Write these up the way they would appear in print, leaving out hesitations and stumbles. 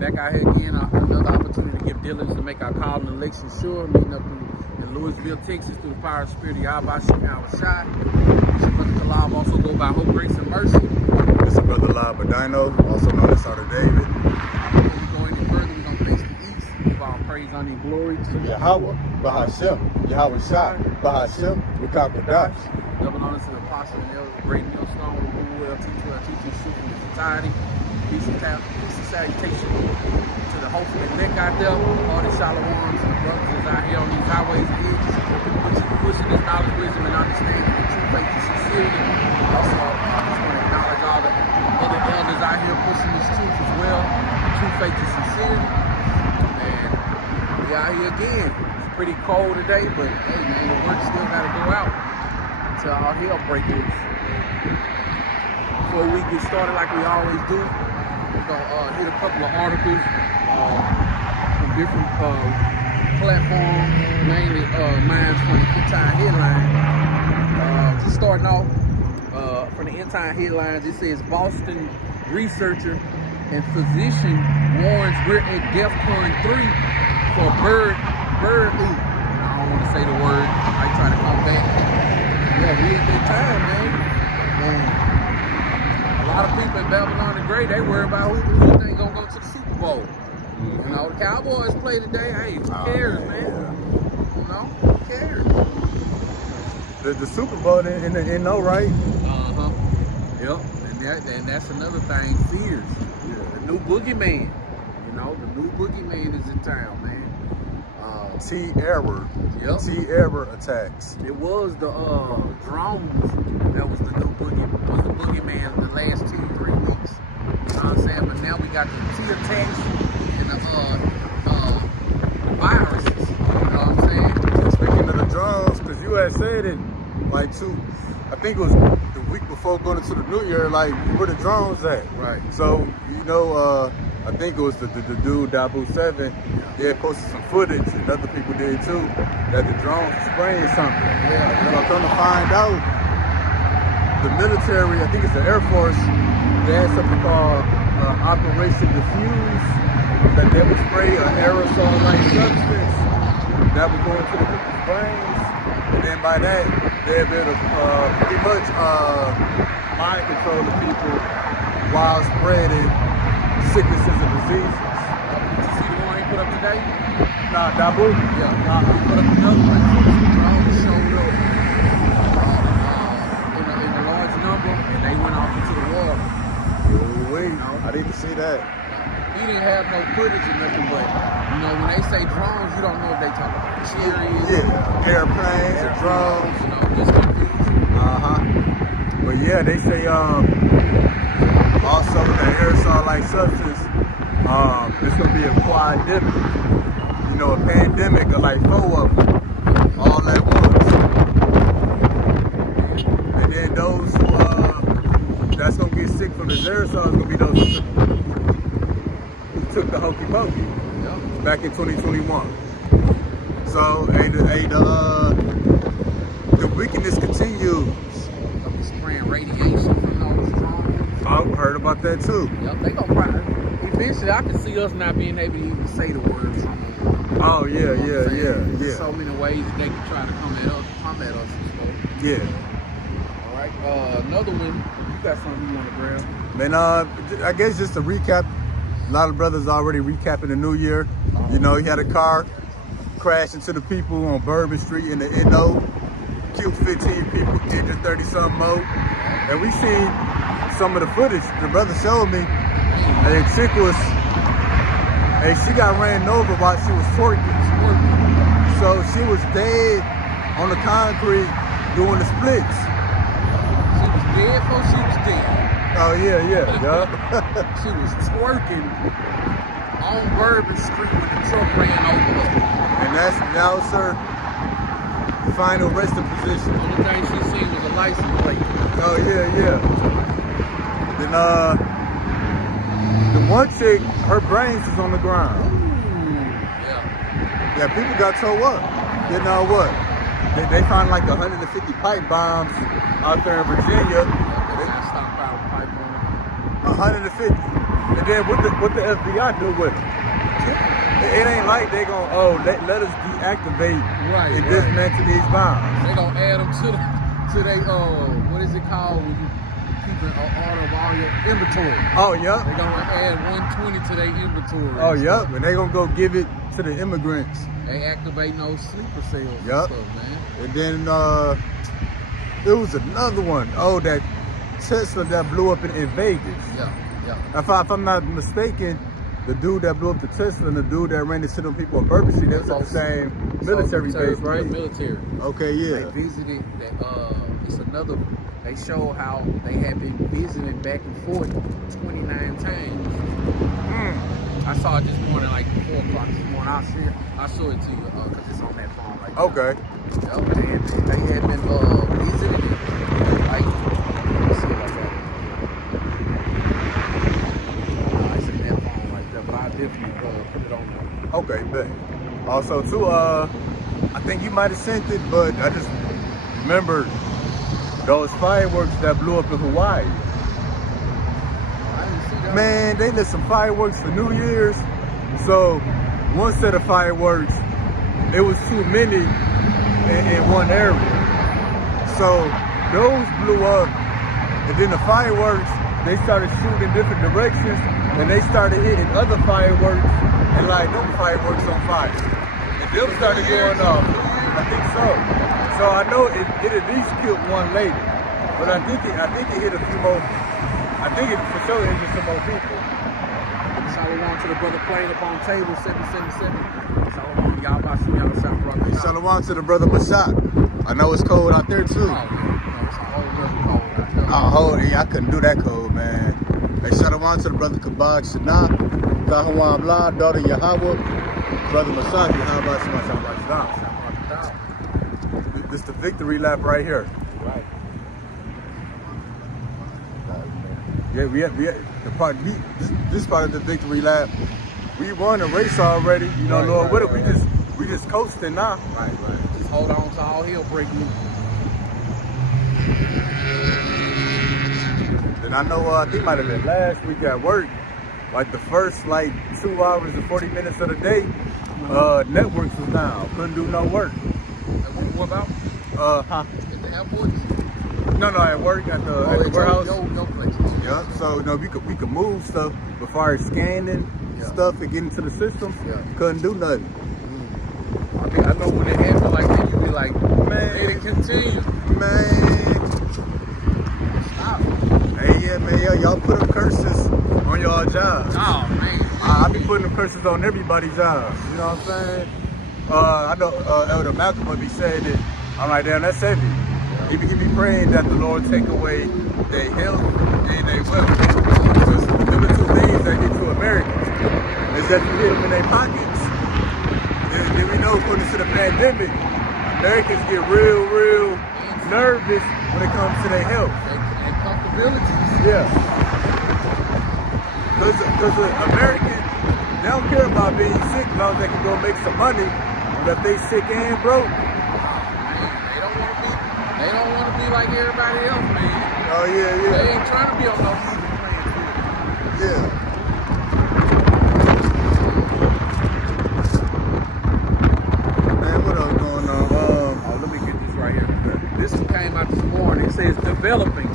Back out here again, another opportunity to give diligence to make our call and election sure. Meeting up in Louisville, Texas, through the power of the Spirit of Yahweh Shekau Shai. Bishop Brother Kalab, also go by Hope, Grace, and Mercy. This is Brother Lab Badino, also known as Sauter David. Before we go any further, we're going to face the east. Give all praise, honor, and glory to Yahweh, Bahashem, Yahweh Shai, Bahashem, Rukah Kadash. double honor to the apostle and elder, great millstone, who will teach our teaching truth in its entirety. Peace and salutation to the hopeful elect out there, all the shalawams and the brothers that's out here on these highways and edges, pushing this knowledge, wisdom, and understanding the true faith and sincerity. Also, I just want to acknowledge all the other elders out here pushing this truth as well, the true faith and sincerity. And we out here again. It's pretty cold today, but hey man, the work still got to go out until our hell break loose. Before we get started like we always do, we're gonna hit a couple of articles from different platforms, mainly mine from the End Time Headline. Just starting off from the End Time Headlines, it says Boston researcher and physician warns we're at DEFCON 3 for bird flu. I don't want to say the word. I try to come back. Yeah, we at that time, man. A lot of people in Babylon the Great, they worry about who they think gonna go to the Super Bowl. You know, the Cowboys play today. Hey, who cares, man? You know, who cares? The Super Bowl in no right. Yep. And that's another thing. Fears. Yeah. The new boogeyman. You know, the new boogeyman is in town, man. T-error. Yep. T-error attacks. It was the drones that was the new boogeyman the last 2-3 weeks. You know what I'm saying? But now we got the T-attacks and the viruses. You know what I'm saying? Speaking of the drones, because you had said it like I think it was the week before going into the new year, like where the drones at? Right. So, you know, I think it was the dude, Dabu 7, they had posted some footage, and other people did too, that the drones were spraying something. Yeah. And I'm trying to find out, the military, I think it's the Air Force, they had something called Operation Diffuse, that they would spray an aerosol-like substance that would go into the people's brains, and then by that, they'd be able to pretty much mind control the people while spreading sicknesses and diseases. Did you see the one he put up today? Nah, Dabu? Yeah. He put up another one. Drones showed up in a large number, and they went off into the water. Oh, wait. I didn't see that. He didn't have no footage or nothing, but you know, when they say drones, you don't know if they talk about chariots, Yeah, airplanes and drones. you know, just confusing. But yeah, they say also the aerosol-like substance, it's gonna be a quademic. You know, a pandemic of like 4 of them, all at once. And then those who that's gonna get sick from this aerosol is gonna be those who took the hokey pokey back in 2021. So the wickedness continues. They'll be spraying radiation from those drones. I've heard about that too. Yep, they gonna probably eventually. I can see us not being able to even say the word drone. Oh yeah, You know what I'm saying? yeah. So many ways that they can try to come at us and stuff. Yeah. All right. Another one. You got something you want to grab? Man, I guess just to recap, a lot of brothers already recapping the new year. You know, he had a car crash into the people on Bourbon Street in the NO, killed 15 people, injured 30-something more. And we seen some of the footage the brother showed me. And chick she got ran over while she was twerking. So she was dead on the concrete doing the splits. She was dead before she was dead. Oh yeah. She was twerking on Bourbon Street when the truck ran over her. And that was her final resting position. The only thing she seen was a license plate. Oh yeah. Then the one chick, her brains is on the ground. Ooh, Yeah, people got towed up. You know what? They found like 150 pipe bombs out there in Virginia. They got stockpiled pipe bombs. 150. And then what the FBI do with it? It ain't like they gonna let us deactivate and dismantle these bombs. They gonna add them to they what is it called when you keep an order of all your inventory? Oh yep. They gonna add 120 to their inventory. Oh yep. And they gonna go give it to the immigrants. They activate those sleeper cells. Yep. And stuff, man. And then there was another one. Oh, that Tesla that blew up in Vegas. Yeah. If I'm not mistaken, the dude that blew up the Tesla and the dude that ran into them people in Bourbon Street, that's at the same military base, right? Military. Okay, yeah. They visited that, it's another, they showed how they had been visiting back and forth 29 times. I saw it this morning, like 4 o'clock this morning. I'll show it to you, because it's on that phone right now. Okay. Yep, they had been visiting it, like, let me see it like that. It's in that phone right there, but I'll definitely put it on there. Okay, bet. Also, too, I think you might have sent it, but I just remember those fireworks that blew up in Hawaii. I didn't see that. Man, they lit some fireworks for New Year's. So one set of fireworks, it was too many in one area. So those blew up, and then the fireworks, they started shooting in different directions, and they started hitting other fireworks, and like them fireworks on fire. And them started going off. I think so. So I know it at least killed one lady, but I think it hit a few more. I think it for sure hit some more people. Shalom to the brother playing up on table 777. Shalom, y'all about to see y'all South Rock. Shalom to the brother Mashak. I know it's cold out there too. Oh, man. No, it's a whole other cold out there. Oh, yeah, I couldn't do that cold, man. Hey, shalom to the brother Kabad Shana, Tahawam La, daughter Yahweh, brother Mashak, Yahweh Shana. This the victory lap right here. Right. Yeah, we have the part. This part of the victory lap. We won a race already. You know, Lord, what we just coasting now. Right. Just hold on to all hell break loose. And I know I think it might have been last week at work. Like the first 2 hours and 40 minutes of the day, networks was down. Couldn't do no work. What about? At the airport? No, at work at the warehouse. No place. Yeah, so we could move stuff before scanning stuff and getting to the systems. Yeah. Couldn't do nothing. I know when it happened like that, you be like, man, it continue. Man. Stop. Hey, man, y'all put up curses on y'all jobs. Oh, man. I be putting them curses on everybody's jobs. You know what I'm saying? I know Elder Malcolm would be saying it. I'm like, damn, that's heavy. He be praying that the Lord take away their health and their wealth. Because them are two things that get to Americans. Is that you hit them in their pockets. Then we know going into the pandemic, Americans get real nervous when it comes to their health. And comfortability. Yeah. Because American, they don't care about being sick as long as they can go make some money. But if they sick and broke, they don't want to be like everybody else, man. Oh yeah. They ain't trying to be on no even playing field. Yeah. Man, what else going on? Let me get this right here. This one came out this morning. It says developing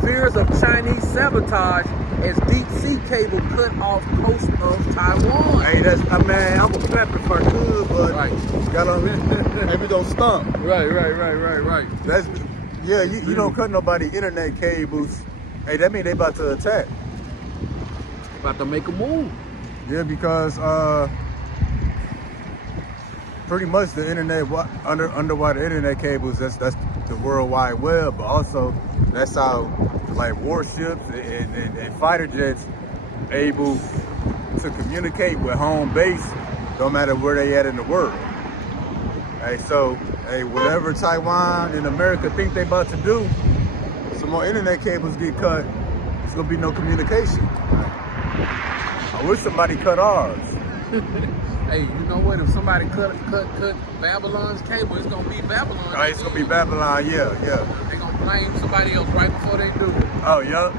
fears of Chinese sabotage as deep sea cable cut off coast of Taiwan. Hey, man, I'm gonna clap if I could, but right. Maybe don't stump. Right. That's you don't cut nobody internet cables. Hey, that mean they about to attack. About to make a move. Yeah, because pretty much the internet underwater internet cables. That's the World Wide Web, but also that's how warships and fighter jets able to communicate with home base, no matter where they at in the world. Hey, so whatever Taiwan and America think they about to do, some more internet cables get cut. There's gonna be no communication. I wish somebody cut ours. Hey, you know what? If somebody cut Babylon's cable, it's gonna be Babylon. Oh, it's gonna be Babylon, yeah. They're gonna blame somebody else right before they do. Oh, yeah.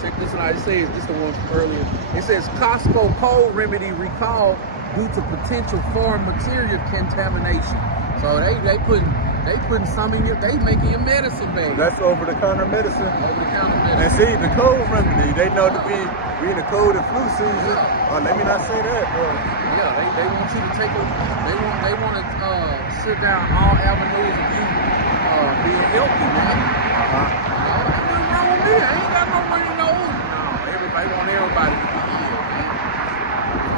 Check this is what it says. This is the one from earlier. It says Costco cold remedy recalled due to potential foreign material contamination. So they putting some in your, they making your medicine, baby. That's over-the-counter medicine. Over-the-counter And medicine. see, the cold remedy, they know that we in the cold and flu season. Oh, let me not say that, bro. Yeah, they want you to take a, they want to sit down all avenues of you being healthy, man. Ain't nothing wrong with me. I ain't got no money, no. No, everybody want everybody to be healed, man.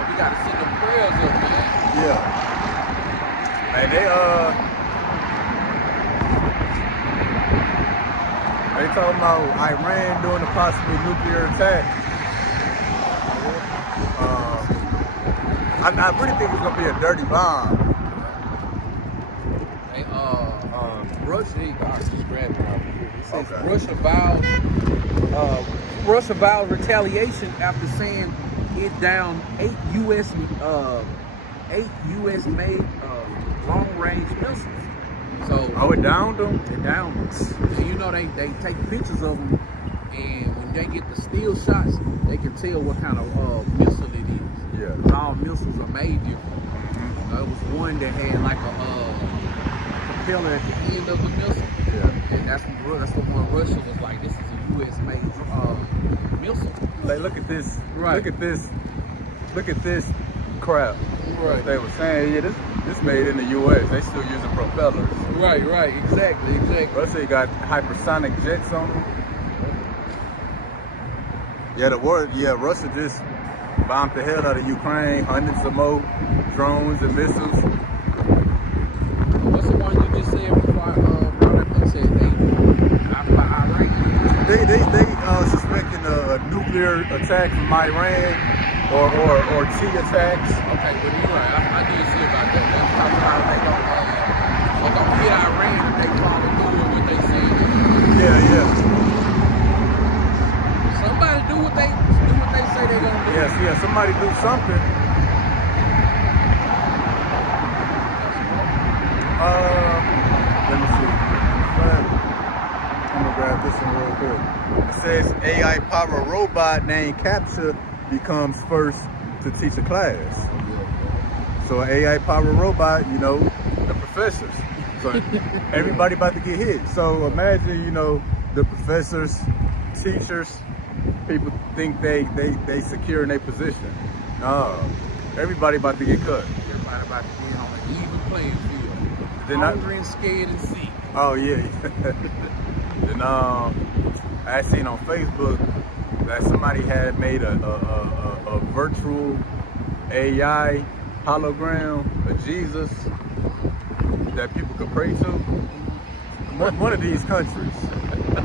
We gotta send them prayers up, man. Yeah. And they talking about Iran doing a possible nuclear attack. I really think it's gonna be a dirty bomb. Hey, Russia, I just grabbed it out here. It says Okay. Russia vowed retaliation after saying it downed 8 U.S. made long-range missiles. So it downed them? they downed them. And you know they take pictures of them, and when they get the still shots, they can tell what kind of missile it is. Yeah. 'Cause all missiles are made different. There was one that had like a propeller at the end of the missile. Yeah. And that's the one Russia was like, this is a U.S. made missile. Like, look at this. Right. Look at this crap. Right. They were saying, yeah, this made in the U.S. They still using propellers. Right, exactly. Russia got hypersonic jets on them. Yeah, Russia just bombed the hell out of Ukraine, hundreds of more drones and missiles. What's the one you just said before brought up and said Iran? They suspecting a nuclear attack from Iran or T attacks. Okay, but you're right. I did see about that. They talking about they don't hit Iran and they follow through with what they said. Yeah. Somebody do what they say they're gonna do. Yeah, somebody do something. Let me see. I'm gonna grab this one real quick. It says AI powered robot named Capture becomes first to teach a class. So an AI powered robot, you know, the professors. So everybody about to get hit. So imagine, you know, the professors, teachers, people think they secure in their position. No, everybody about to get cut. Everybody about to be on an even playing field. Then Hungry and scared and sick. Oh yeah. Then I seen on Facebook that somebody had made a virtual AI hologram of Jesus that people could pray to. One of these countries.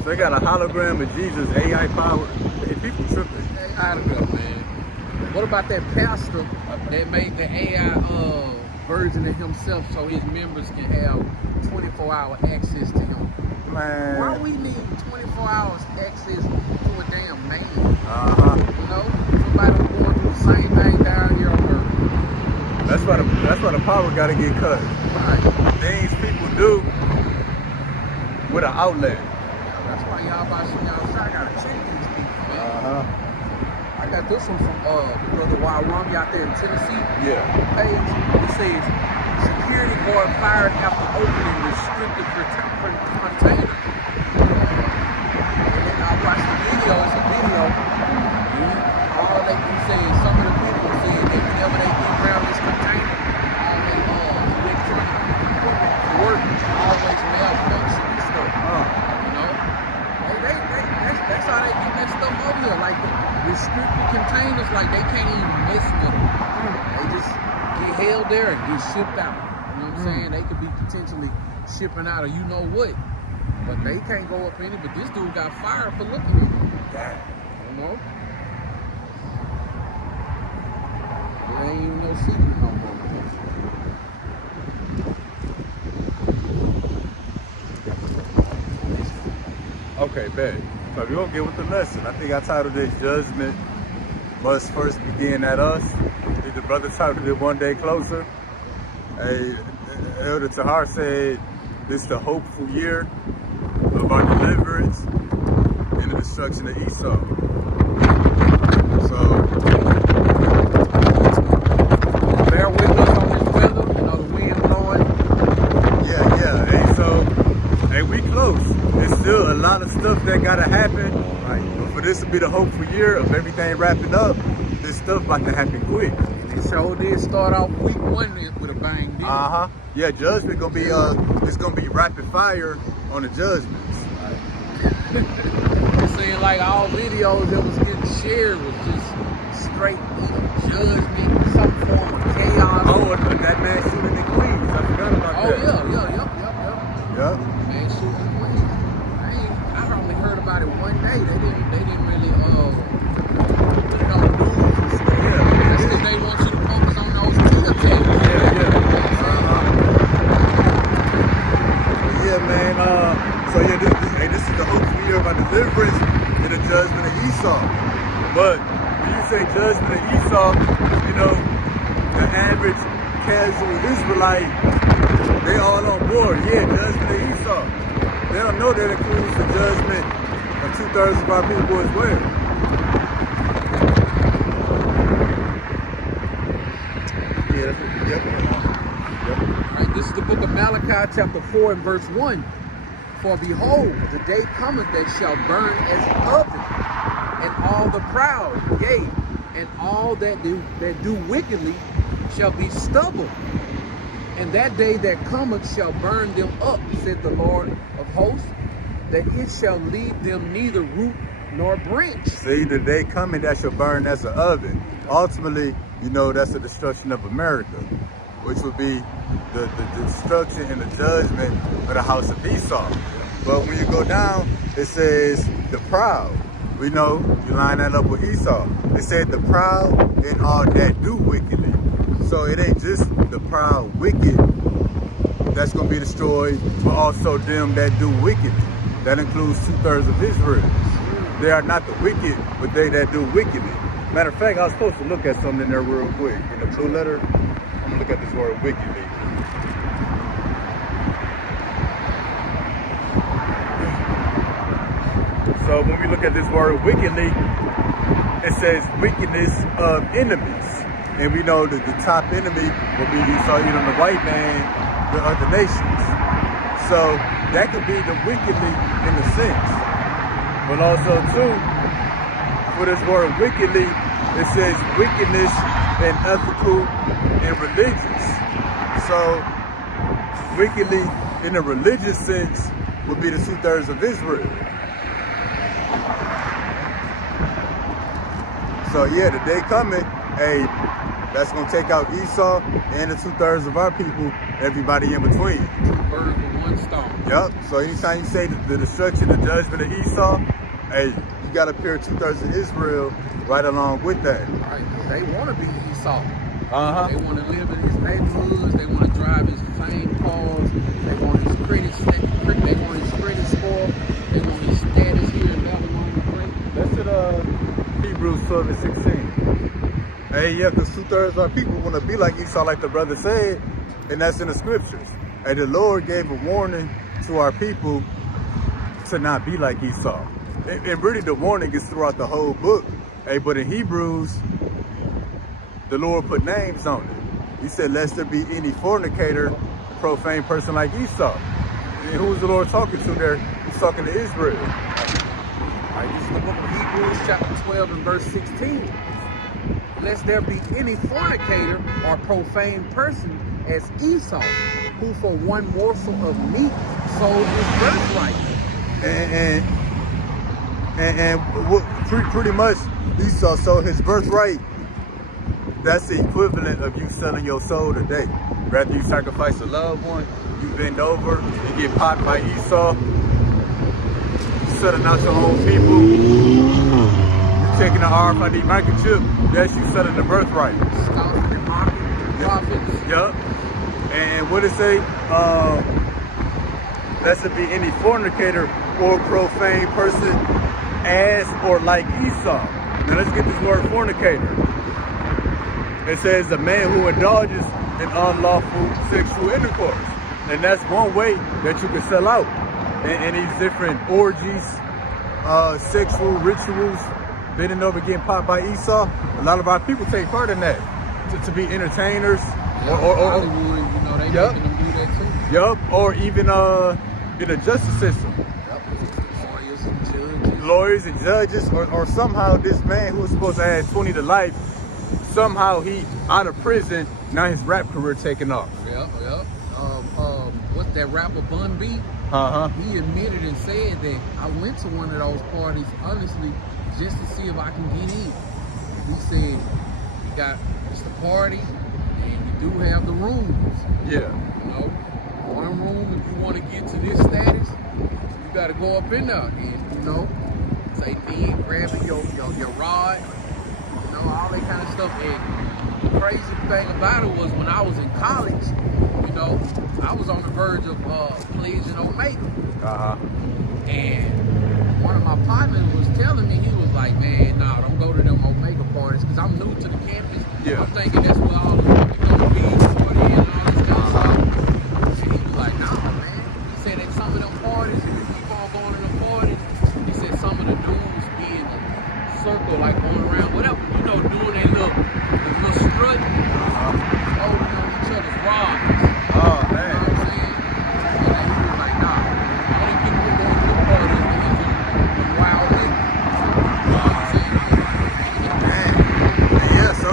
So they got a hologram of Jesus, AI powered. Hey, people tripping. I don't know, man. What about that pastor that made the AI version of himself so his members can have 24-hour access to him? Man. Why we need 24 hours access to a damn man? You know? Somebody was going through the same thing down here on Earth. That's why the power gotta get cut. Right. Things people do with an outlet. That's why y'all about to see outside. I gotta check these people, man. I got this one from the brother Wyrumby out there in Tennessee. Yeah. Page. He says security guard fired after opening restricted container. And then I watched the video. It's a video. All they can say is some of the people said that whenever they get around this container, all they electronic equipment for work always malfunction and stuff. You know? That's how they get that stuff over here. Like the restricted containers, like they can't even mess with them. They just get held there and get shipped out. You know what I'm saying? They could be potentially shipping out or you know what. But they can't go up in it. But this dude got fired for looking at it. You know? It ain't even no secret no more. Okay, bet. So we're gonna get with the lesson. I think I titled it Judgment Must First Begin at Us. I think the brother titled it One Day Closer. Hey, Elder Tahar said this is the hopeful year of our deliverance and the destruction of Esau. stuff that gotta happen. Like, for this to be the hopeful year of everything wrapping up, this stuff about to happen quick. And it sure did start off week 1 with a bang, didn't it? Yeah, judgment gonna be it's gonna be rapid fire on the judgments. It seemed like all videos that was getting shared was just straight judgment, some form of chaos. Oh, and that man shooting in Queens. I forgot about Oh, that. yep. Man shooting in Queens. I only heard about it one day. They didn't really put it on the news and stuff. That's because they want you to focus on those killer cats. Yeah, man. This is the hopeful year of our deliverance and the judgment of Esau. But when you say judgment of Esau, you know, the average casual Israelite, they all on board. Yeah, judgment of Esau. They don't know that includes the judgment of 2/3 of our people as well. Yeah, that's what, yep. All right, this is the book of Malachi, chapter 4 and verse 1. For behold, the day cometh that shall burn as an oven, and all the proud, yea, and all that do wickedly shall be stubble. And that day that cometh shall burn them up, said the Lord of hosts, that it shall leave them neither root nor branch. See, the day coming that shall burn as an oven. Ultimately, you know, that's the destruction of America, which would be the destruction and the judgment of the house of Esau. But when you go down, it says the proud. We know, you line that up with Esau. It said the proud and all that do wickedly. So it ain't just the proud wicked that's going to be destroyed, but also them that do wickedly. That includes 2/3 of Israel. They are not the wicked, but they that do wickedly. Matter of fact, I was supposed to look at something in there real quick. In the blue letter, I'm going to look at this word wickedly. So when we look at this word wickedly, it says wickedness of enemies. And we know that the top enemy will be Esau, Edom, the white man, the other nations. So that could be the wickedly in a sense. But also too, for this word wickedly, it says wickedness and ethical and religious. So wickedly in a religious sense would be the 2/3 of Israel. So yeah, the day coming, hey, that's gonna take out Esau and the 2/3 of our people, everybody in between. 2 birds with 1 stone. Yep. So anytime you say the destruction, the judgment of Esau, hey, you gotta pair 2/3 of Israel right along with that. Right? They want to be Esau. Uh-huh. They want to live in his neighborhoods. They want to drive his same cars. They want his credit. They want his credit score. They want his status here in Babylon the Great. That's it. Hebrews 12:16. Hey, yeah, because 2/3 of our people want to be like Esau, like the brother said, and that's in the scriptures. And the Lord gave a warning to our people to not be like Esau. And really the warning is throughout the whole book. Hey, but in Hebrews, the Lord put names on it. He said, lest there be any fornicator, profane person like Esau. And who was the Lord talking to there? He's talking to Israel. All right, this is the book of Hebrews, chapter 12 and verse 16. Lest there be any fornicator or profane person as Esau, who for one morsel of meat sold his birthright. Pretty much Esau sold his birthright. That's the equivalent of you selling your soul today. Rather you sacrifice a loved one, you bend over, you get popped by Esau, you selling out your own people, you taking the RFID microchip, that's you selling the birthright. Scoffing and mocking the prophets. Yup. And what it say? Lest there be any fornicator or profane person as or like Esau. Now let's get this word fornicator. It says the man who indulges in unlawful sexual intercourse. And that's one way that you can sell out in these different orgies, sexual rituals, bending over getting popped by Esau. A lot of our people take part in that to be entertainers. Yeah, or Hollywood, you know, they making them do that too. Yup, or even in the justice system. Yep. Lawyers. lawyers and judges, or somehow this man who was supposed to have 20 to life, somehow he out of prison, now his rap career taking off. Yep. What's that rapper Bun B? He admitted and said that I went to one of those parties, honestly, just to see if I can get in. He said, it's the party, and we do have the rooms. Yeah. You know, one room, if you want to get to this status, you got to go up in there and, you know, say, grabbing your rod, you know, all that kind of stuff. And the crazy thing about it was when I was in college, you know, I was on the verge of pledging Omega. And one of my partners was telling me, he was like, man, nah, don't go to them Omega parties, because I'm new to the campus. Yeah. I'm thinking that's where all the gonna be, party and all this kind of stuff. And he was like, nah, man. He said at some of them parties, if you keep on going to the parties, he said some of the dudes be in a circle, like going around, whatever, you know, doing their little strut, holding on each other's rods. Oh, You know man. what I'm saying? And then he was like, nah, only people who go to the parties is the wild niggas. You know what I'm saying? Man. Yeah, so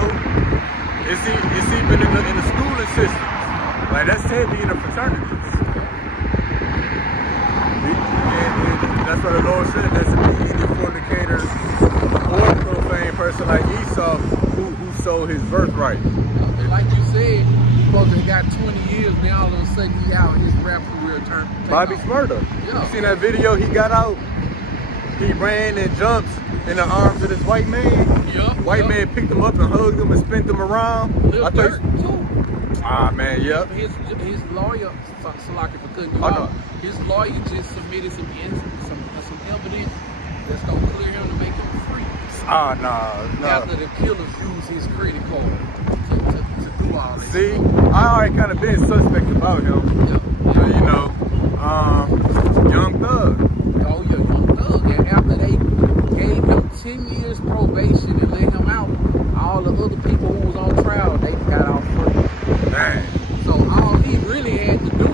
it's even in the schooling system. Like, that's heavy in the fraternities. And that's what the Lord said. That's any fornicator or profane person like Esau who sold his birthright. And like you said, supposed to got 20 years, now all of a sudden he out, his rap career turned. Bobby Smurda. Yeah. You seen that video? He got out. He ran and jumped in the arms of this white man. White man picked him up and hugged him and spent him around. Lil I Durk, thought, too. ah man, yep. His lawyer, Salaki for cutting you Oh, off, no. his lawyer just submitted some evidence that's gonna clear him to make him free. Ah, nah. After the killers used his credit card to do all this. See, I already kind of been suspect about him. Yeah. You know, Young Thug. Oh yeah, Young Thug. And after they gave him 10 years probation and let him out, all the other people who was on trial, they got out free. Dang. So all he really had to do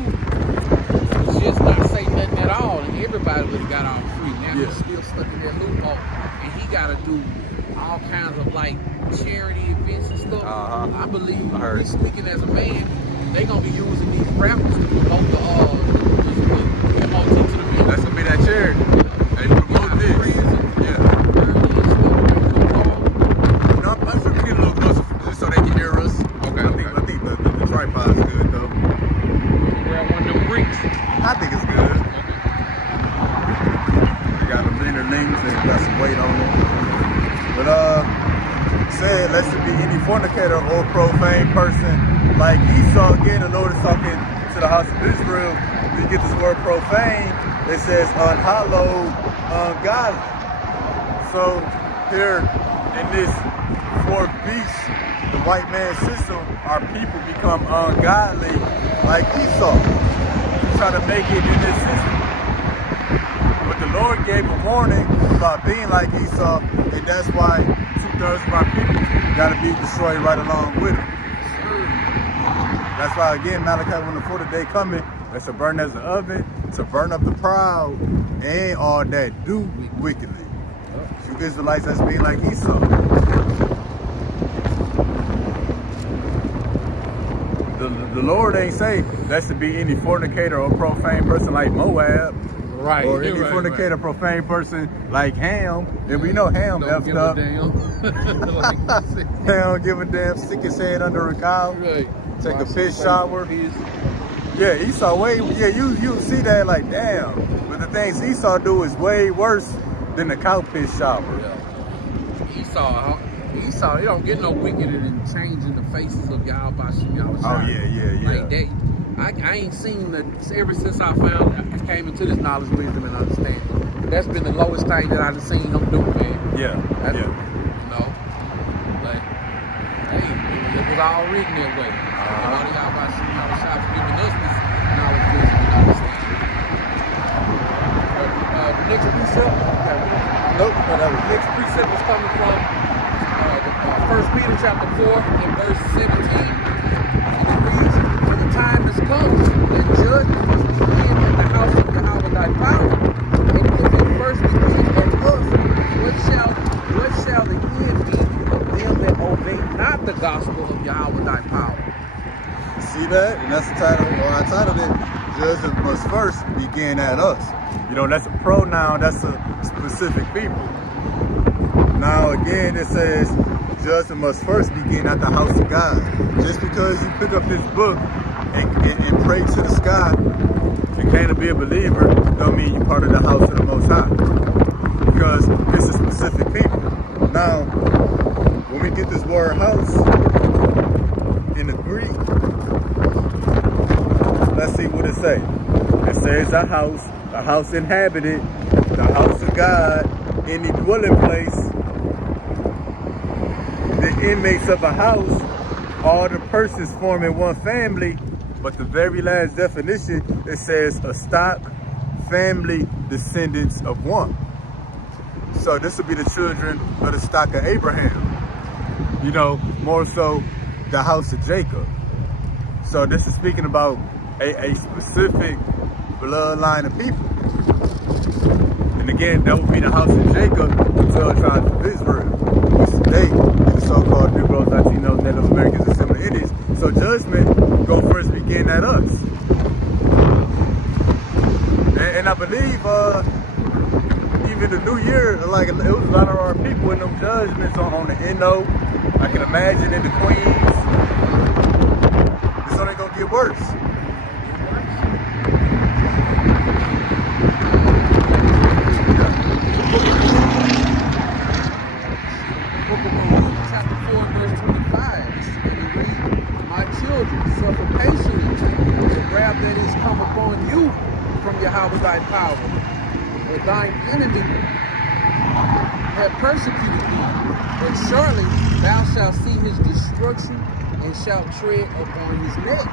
was just not say nothing at all, and everybody would have got out free. Now Yeah. he's still stuck in that loophole, and he got to do all kinds of like charity events and stuff. I believe, I heard. he's speaking as a man, they gonna be using these rappers to promote the promote to the music. That's gonna be that charity. Hey, promote this. Yeah. No, I'm gonna get a little closer just so they can hear us. Okay, I think the tripod's good though. Grab one of them bricks. I think it's good. They got them inner links and got some weight on them. But said, lest it be any fornicator or profane person like Esau. Again, the Lord is talking to the house of Israel. We get this word profane. It says unhallowed, ungodly. So here in this fourth beast, the white man system, our people become ungodly like Esau. Try to make it in this system. But the Lord gave a warning about being like Esau, and that's why 2/3 of our people gotta be destroyed right along with him. That's why again, Malachi 1:4 day coming, that's to burn as an oven, to burn up the proud, and all that do wickedly. You Israelites, that's being like Esau. The Lord ain't say that's to be any fornicator or profane person like Moab. Right. Or any fornicator, profane person like Ham. And we know Ham effed up. Like you said. Ham don't give a damn, stick his head under a cow, Right. take a piss shower. Yeah, Esau way, yeah, you see that like damn. But the things Esau do is way worse than the cow piss shower. Yeah. Esau, it don't get no wickeder than changing the faces of y'all by y'all. Oh yeah. Like that. I ain't seen that ever since I came into this knowledge, wisdom, and understanding. That's been the lowest thing that I've seen them do, man. Yeah. You know, but hey, it was all written that way. And all y'all about to see y'all shop giving us this knowledge, wisdom, and understanding. The next precept, the next precept is coming from 1 Peter chapter 4 and verse 17. And it reads, "For the time has come that judgment must begin in the house of Yahweh thy power, and if it first begin of what shall the end be of them that obey not the gospel of Yahweh thy power? See that? And that's the title, or I titled it, Judgment Must First Begin at Us. You know, that's a pronoun, that's a specific people. Now again, it says, judgment must first begin at the house of God. Just because you pick up this book and pray to the sky and claim to be a believer, don't mean you're part of the house of the Most High. Because this is specific people. Now, when we get this word house in the Greek, let's see what it says. It says a house inhabited, the house of God, any dwelling place, the inmates of a house, all the persons forming one family. But the very last definition, it says a stock, family, descendants of one. So this would be the children of the stock of Abraham. You know, more so the house of Jacob. So this is speaking about a specific bloodline of people. And again, that would be the house of Jacob, the 12 tribes of Israel, which today the so-called Negroes, Latinos, Native Americans, and similar Indians. So judgment go first begin at us. And I believe even the new year, like it was a lot of our people in them judgments on the NO. I can imagine in the Queens. It's only gonna get worse. Chapter 4, verse 25, and we read, my children, suffer patiently the wrath that is come upon you from Yahweh thy power. For thine enemy have persecuted thee, but surely thou shalt see his destruction and shalt tread upon his neck.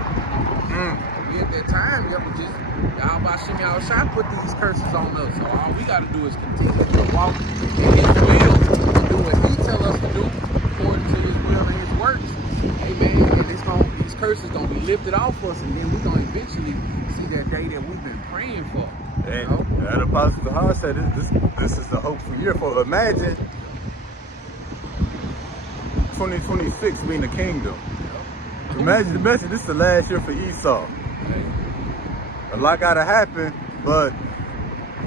At that time, it was just Yahweh Shem Yahushua put these curses on us. So all we got to do is continue to walk in his will and do what he tell us to do according to his will and his works. Amen. And these curses going to be lifted off us, and then we're going to eventually see that day that we've been praying for. And Apostle Zahar said this is the hopeful year for. Imagine 2026 being the kingdom. Imagine the message. This is the last year for Esau. A lot gotta happen, but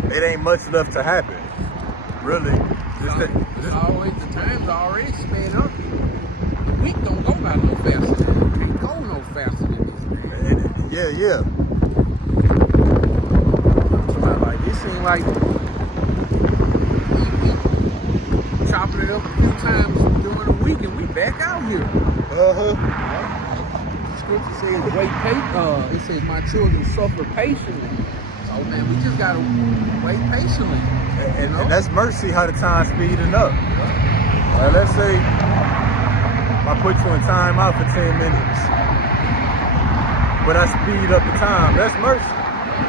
it ain't much left to happen. Really. The time's already sped up. The week don't go by no faster. It can't go no faster than this. Yeah. Like it seems like we chopping it up a few times during the week, and we back out here. Scripture says, it says, my children suffer patiently. So, man, we just got to wait patiently. And that's mercy how the time's speeding up. Let's say I put you in time out for 10 minutes, but I speed up the time. That's mercy.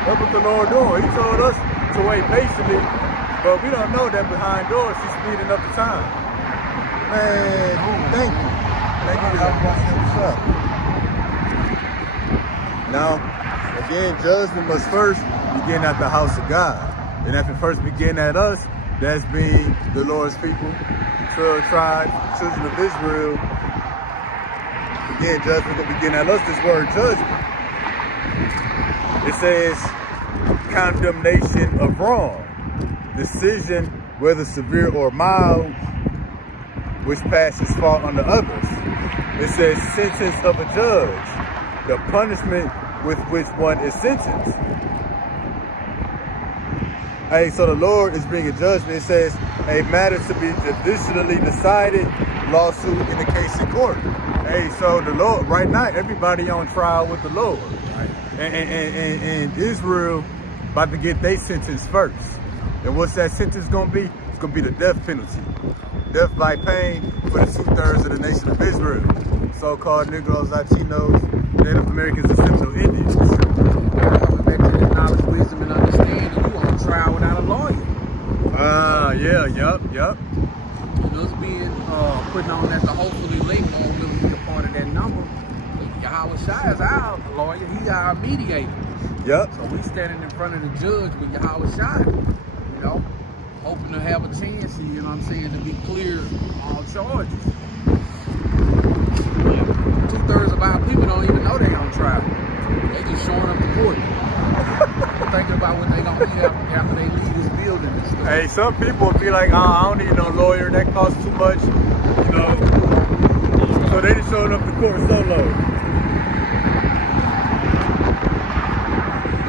That's what the Lord doing. He told us to wait patiently, but we don't know that behind doors he's speeding up the time. Man, thank you. Thank you. What's up? Now, again, judgment must first begin at the house of God. And if it first begin at us, that's being the Lord's people, 12 tribes, children of Israel. Again, judgment will begin at us, this word judgment. It says condemnation of wrong, decision, whether severe or mild, which passes fault on the others. It says sentence of a judge, the punishment with which one is sentenced. Hey, so the Lord is bringing judgment. It says a matter to be judicially decided, lawsuit in the case in court. Hey, so the Lord, right now, everybody on trial with the Lord. Right. And Israel about to get their sentence first. And what's that sentence gonna be? It's gonna be the death penalty. Death by pain for the 2/3 of the nation of Israel. So-called Negroes, Latinos, Native Americans, and Seminole Indians. Coming back to this knowledge, wisdom, and understanding, you on trial without a lawyer. Yup. And us being putting on that the hopefully late all will be a part of that number. Yahweh Shai is our lawyer, he's our mediator. Yep. So we standing in front of the judge with Yahweh Shai, you know. hoping to have a chance, you know what I'm saying, to be clear all charges. 2/3 of our people don't even know they're on trial. They just showing up to court. Thinking about what they gonna eat after they leave this building and stuff. Hey, some people would be like, oh, I don't need no lawyer, that costs too much, you know. So they just showed up to court solo. They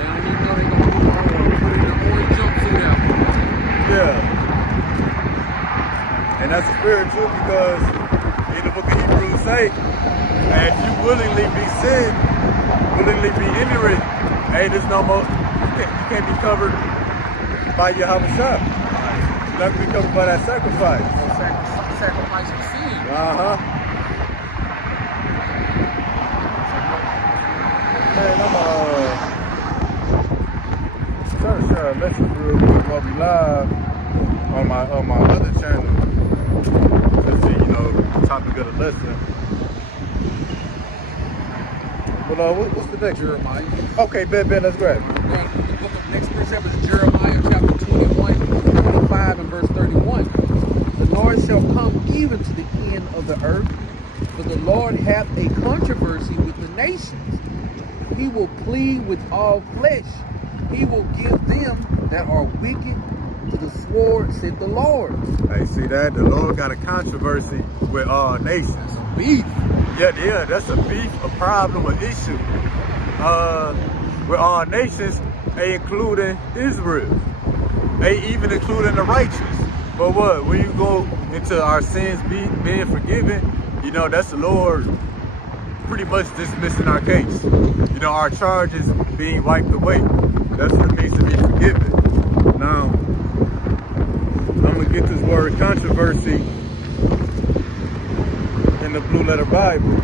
don't even know they gonna put in the orange jumpsuit out. Yeah. And that's the spirit too, because in the book of Hebrews say, if you willingly be sin, willingly be ignorant, hey, there's no more, you can't be covered by your Yahushua. You're not going to be covered by that sacrifice. Sacrifice for sin. Uh-huh. Man, I'm trying to share a message real quick while we live on my other channel. Just see, you know, the topic of the lesson. But what's the next? Jeremiah. Okay, Ben, let's grab it. The book of next precept is Jeremiah chapter 21, 25 and verse 31. The Lord shall come even to the end of the earth, for the Lord hath a controversy with the nations. He will plead with all flesh. He will give them that are wicked to the sword, said the Lord. Hey, see that? The Lord got a controversy with all nations. Beef. Yeah, that's a beef, a problem, an issue. With all nations, including Israel. Even including the righteous. But what? When you go into our sins being forgiven, you know, that's the Lord pretty much dismissing our case. You know, our charges being wiped away. That's what it means to be forgiven. Now, I'm going to get this word controversy in the Blue Letter Bible.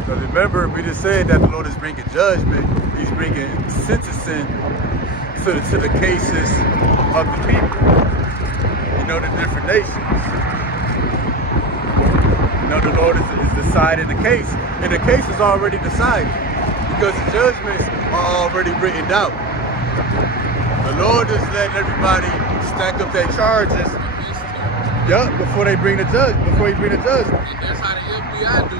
Because remember, we just said that the Lord is bringing judgment. He's bringing sentencing to the cases of the people. You know, the different nations. You know, the Lord is deciding the case. And the case is already decided. Because the judgments are already written out. The Lord is letting everybody stack up their charges. Yup, before he bring the judgment. And that's how the FBI do.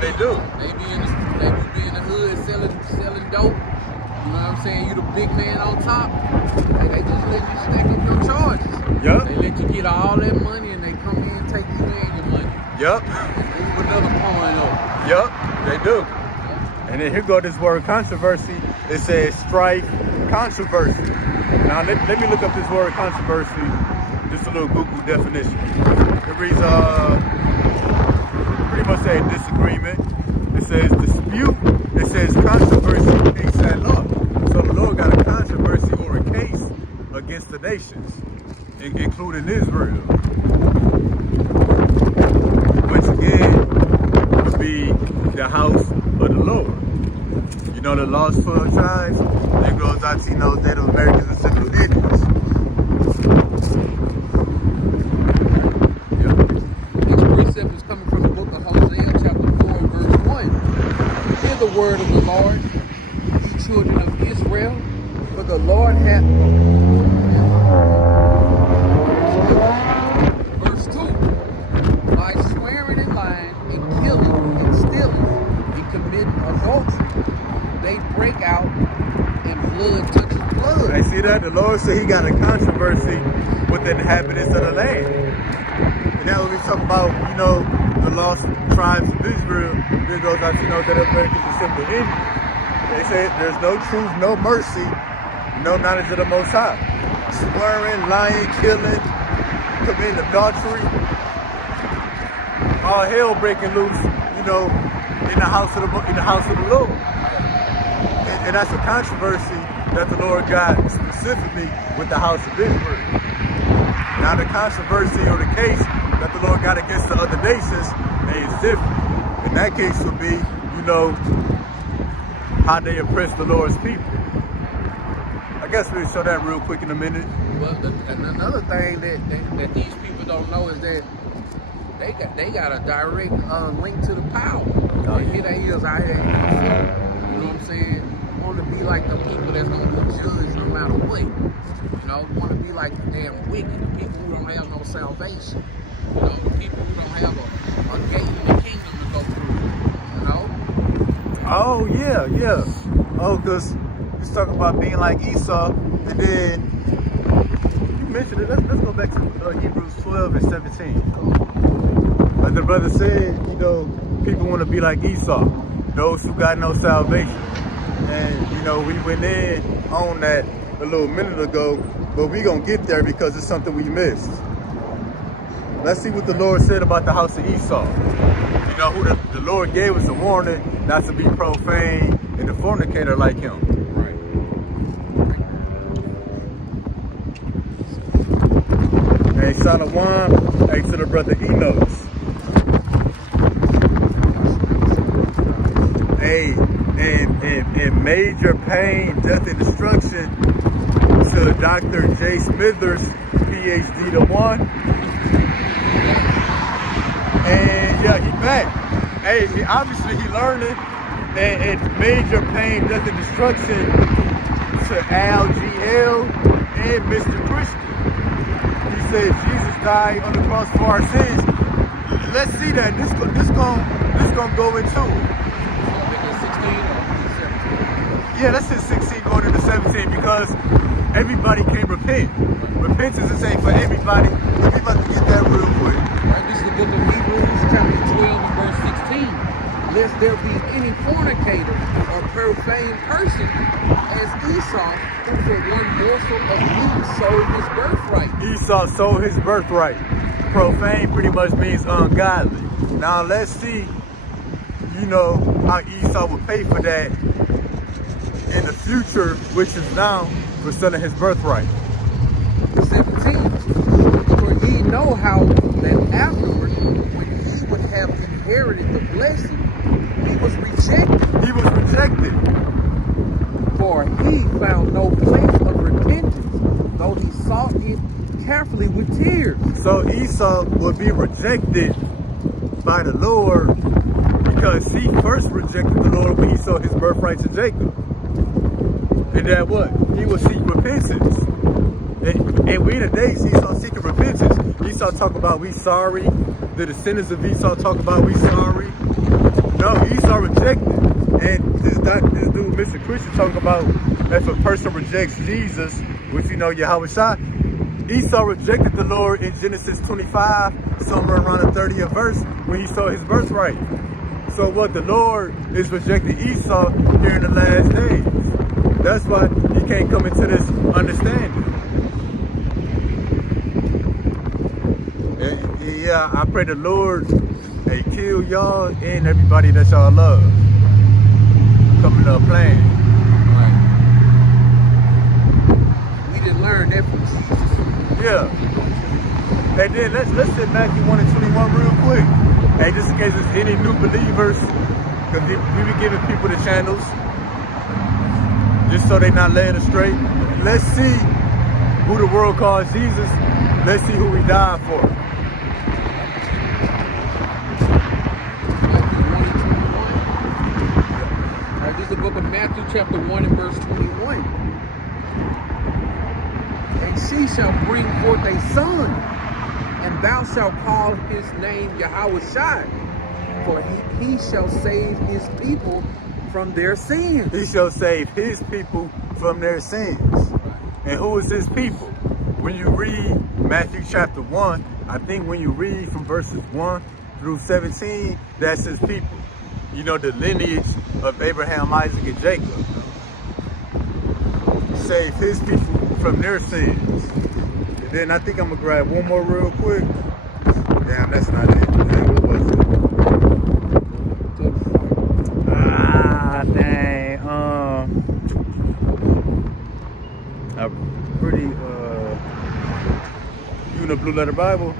They do. They be in the hood selling dope. You know what I'm saying? You the big man on top. And they just let you stack up your charges. Yup. They let you get all that money and they come in and take you and your money. Yup. Move another coin up. Yup, they do. And then here go this word controversy. It says strife, controversy. Now let me look up this word controversy. Just a little Google definition. It reads pretty much say disagreement. It says dispute. It says controversy, case at law. So the Lord got a controversy or a case against the nations, including Israel. Which again would be the house of the Lord. You know, the lost 12 tribes, Negroes, Latinos, Native Americans, and Central Indians. Each precept is coming from the book of Hosea, chapter 4, and verse 1. Hear the word of the Lord, ye children of Israel, for the Lord hath... Verse 2. By swearing and lying, and killing, and stealing, and committing adultery, they break out, and blood touches blood. I see that? The Lord said he got a controversy with the inhabitants of the land. And now when we talk about, you know, the lost tribes of Israel, there goes out, you know, that Americans are simple Indians. They say there's no truth, no mercy, no knowledge of the Most High. Swearing, lying, killing, committing adultery. All hell breaking loose, you know, in the house of the Lord. And that's a controversy that the Lord got specifically with the house of Israel. Now the controversy or the case that the Lord got against the other nations is different. In that case would be, you know, how they oppress the Lord's people. I guess we'll show that real quick in a minute. Well, another thing that these people don't know is that they got a direct link to the power. Oh, yeah. Here they is out here, you know what I'm saying, want to be like the people that's gonna be judged no matter what. You know, want to be like the damn wicked, the people who don't have no salvation. You know, the people who don't have a gate in the kingdom to go through. You know? Oh yeah, yeah. Oh, because he's talking about being like Esau, and then you mentioned it. Let's go back to Hebrews 12 and 17. Like the brother said, you know, people want to be like Esau, those who got no salvation. And you know, we went in on that a little minute ago, but we gonna get there because it's something we missed. Let's see what the Lord said about the house of Esau. You know, who the Lord gave us a warning not to be profane and a fornicator like him. Right. Hey, Shalom, hey, to the brother Enos. Hey, and major pain, death, and destruction to Dr. J. Smithers, PhD to 1. And yeah, he back. Hey, obviously he learning. And major pain, death, and destruction to Al GL and Mr. Christian. He said Jesus died on the cross for our sins. Let's see that. This gonna go into it. Yeah, that's his 16 going into 17 because everybody can repent. Repentance is ain't for everybody. We about to get that real quick. Right, this is the book of Hebrews, chapter 12 and verse 16. Lest there be any fornicator or profane person as Esau, who for one morsel of meat sold his birthright. Esau sold his birthright. Profane pretty much means ungodly. Now let's see, you know, how Esau would pay for that in the future, which is now for selling his birthright. 17. For ye know how that afterward, when he would have inherited the blessing, he was rejected. He was rejected. For he found no place of repentance, though he sought it carefully with tears. So Esau would be rejected by the Lord because he first rejected the Lord when he sold his birthright to Jacob. And that what? He will seek repentance. And we today see Esau seeking repentance. Esau talk about we sorry. The descendants of Esau talk about we sorry. No, Esau rejected. And this dude, Mr. Christian, talking about if a person rejects Jesus, which you know Yahweh Shai, Esau rejected the Lord in Genesis 25, somewhere around the 30th verse, when he sold his birthright. So what? The Lord is rejecting Esau here in the last days. That's why he can't come into this understanding. And yeah, I pray the Lord kill y'all and everybody that y'all love. Coming up playing. Right. We didn't learn that from Jesus. Yeah. And then let's hit Matthew 1 and 21 real quick. Hey, just in case there's any new believers, because we be giving people the channels, just so they not led astray. Let's see who the world calls Jesus. Let's see who he died for. This is the book of Matthew chapter 1 and verse 21. And she shall bring forth a son, and thou shalt call his name Yahweh Shai, for he shall save his people from their sins. He shall save his people from their sins. And who is his people? When you read Matthew chapter 1, I think when you read from verses 1 through 17, that's his people. You know, the lineage of Abraham, Isaac, and Jacob. Save his people from their sins. And then I think I'm gonna grab one more real quick. Damn, that's not it. Damn, what was it? Dang. A pretty you know, Blue Letter Bible.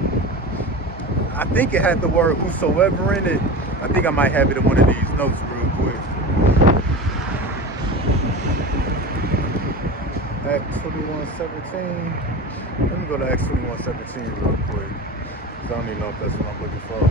I think it had the word whosoever in it. I think I might have it in one of these notes real quick. Acts 21:17. Let me go to Acts 21:17 real quick. I don't even know if that's what I'm looking for.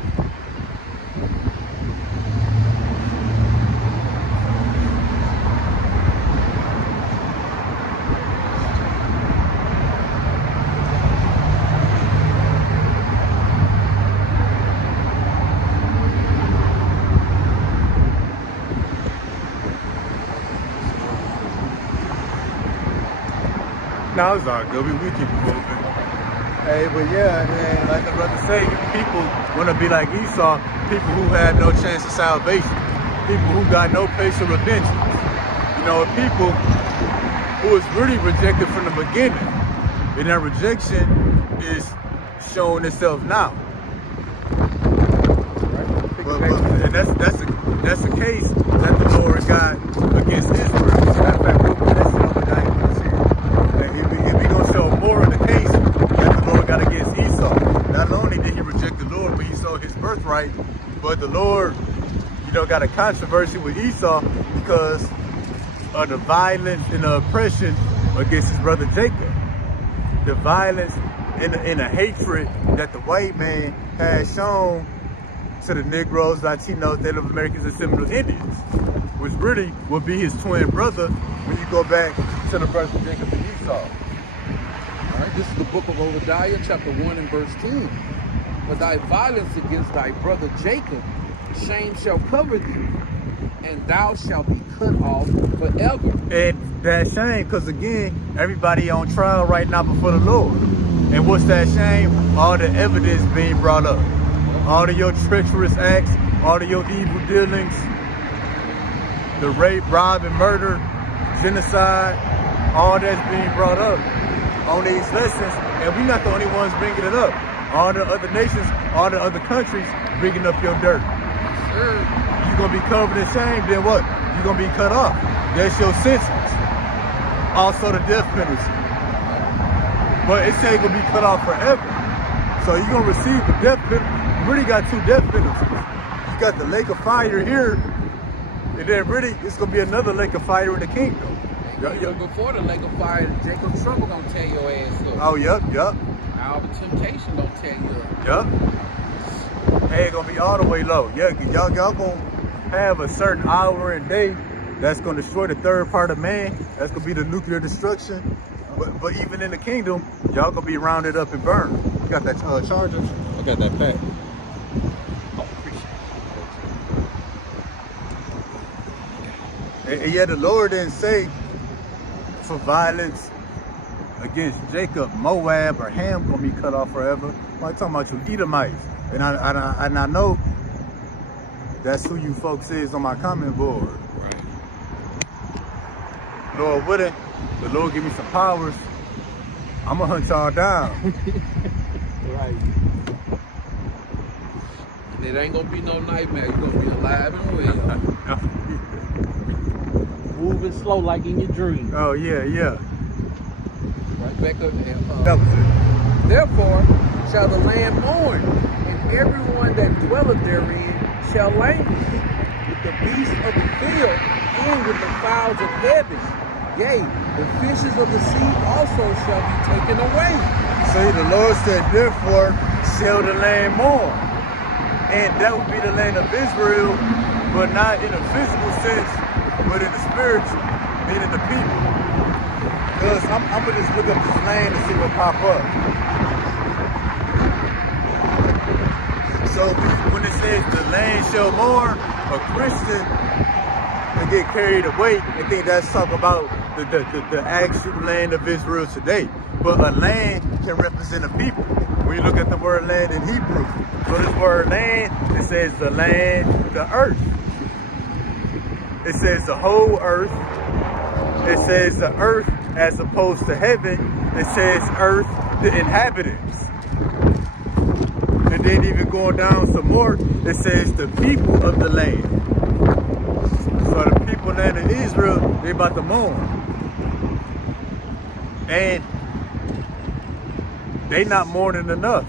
No, it's all good. We keep it moving. Hey, but yeah, and like the brother say, people want to be like Esau, people who have no chance of salvation, people who got no place of redemption. You know, people who is really rejected from the beginning, and that rejection is showing itself now. And that's the case that the Lord got against Israel. Matter of fact, we'll put that shit on the diet. If we gonna show more of the case that the Lord got against Esau, not only did he reject the Lord, but he sold his birthright. But the Lord, you know, got a controversy with Esau because of the violence and the oppression against his brother Jacob. The violence and the hatred that the white man has shown to the Negroes, Latinos, Native Americans, and Seminole Indians, which really would be his twin brother when you go back to the birth of Jacob and Esau. All right, this is the book of Obadiah, chapter 1 and verse 10. For thy violence against thy brother Jacob, shame shall cover thee, and thou shalt be cut off forever. And that shame, because again, everybody on trial right now before the Lord. And what's that shame? All the evidence being brought up. All of your treacherous acts, all of your evil dealings, the rape, rob, and murder, genocide, all that's being brought up on these lessons. And we're not the only ones bringing it up. All the other nations, all the other countries bringing up your dirt. Sure. You're going to be covered in shame, then what? You're going to be cut off. That's your sentence. Also the death penalty. But it ain't going to be cut off forever. So you're going to receive the death penalty. You really got two death penalties. You got the lake of fire here, and then really it's going to be another lake of fire in the kingdom. Before the lake of fire, Jacob's trouble going to tear your ass up. Oh, yep. Our temptation going to tear you up. Yep. Hey, going to be all the way low. Yeah, y'all going to have a certain hour and day that's going to destroy the third part of man. That's going to be the nuclear destruction. But even in the kingdom, y'all going to be rounded up and burned. You got that charger? I got that pack. And yet the Lord didn't say for violence against Jacob, Moab, or Ham gonna be cut off forever. I'm talking about you Edomites. And I know that's who you folks is on my comment board. Right. Lord willing, the Lord give me some powers, I'm gonna hunt y'all down. Right. It ain't gonna be no nightmare. You're gonna be alive and well. Moving slow like in your dream. Oh, yeah. Right back up there. That was it. Therefore shall the land mourn, and everyone that dwelleth therein shall languish, with the beasts of the field, and with the fowls of heaven. Yea, the fishes of the sea also shall be taken away. See, the Lord said, therefore shall the land mourn. And that would be the land of Israel, but not in a physical sense, but in the spiritual, meaning the people. Because I'm going to just look up this land and see what pop up. So when it says the land shall mourn, a Christian can get carried away and think that's talking about the actual land of Israel today. But a land can represent a people. When you look at the word land in Hebrew, so this word land, it says the land, the earth. It says the whole earth. It says the earth as opposed to heaven. It says earth, the inhabitants. And then even going down some more, it says the people of the land. So the people land of Israel, they about to mourn. And they not mourning enough.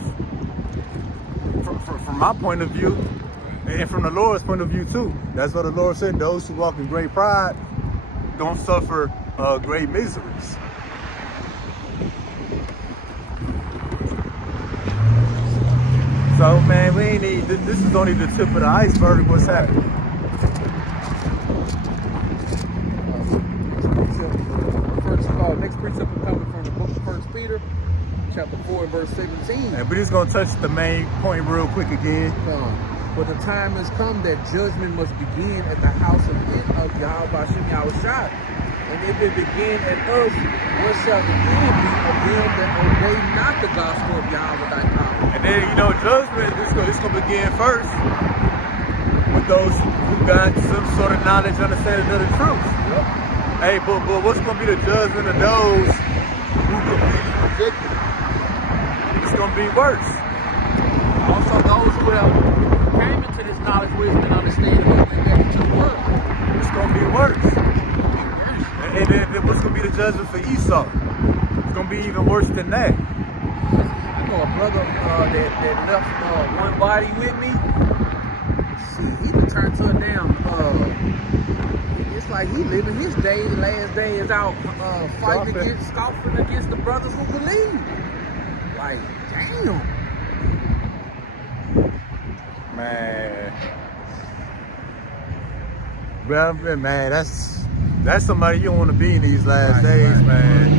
From my point of view, and from the Lord's point of view too. That's what the Lord said, those who walk in great pride don't suffer great miseries. So man, we ain't need, this is only the tip of the iceberg, what's happening. Next precept is coming from the book of 1 Peter, chapter 4, verse 17. And we're just gonna touch the main point real quick again. For the time has come that judgment must begin at the house of Yahweh Hashem Yahushua. And if it begin at us, what shall the end be of them that obey not the gospel of Yahweh thy power? And then, you know, judgment, it's going to begin first with those who got some sort of knowledge, understanding of the truth. Yep. Hey, but what's going to be the judgment of those who completely rejected it? It's going to be worse. Also, those who have came into this knowledge, wisdom, and understanding and went back into the world. It's going to be worse. And then what's going to be the judgment for Esau? It's going to be even worse than that. I know a brother that left one body with me. See, he done turned to a damn. It's like he living his last days out scoffing against the brothers who believe. Like, damn. Man. Well, man, that's somebody you don't want to be in these last days, man.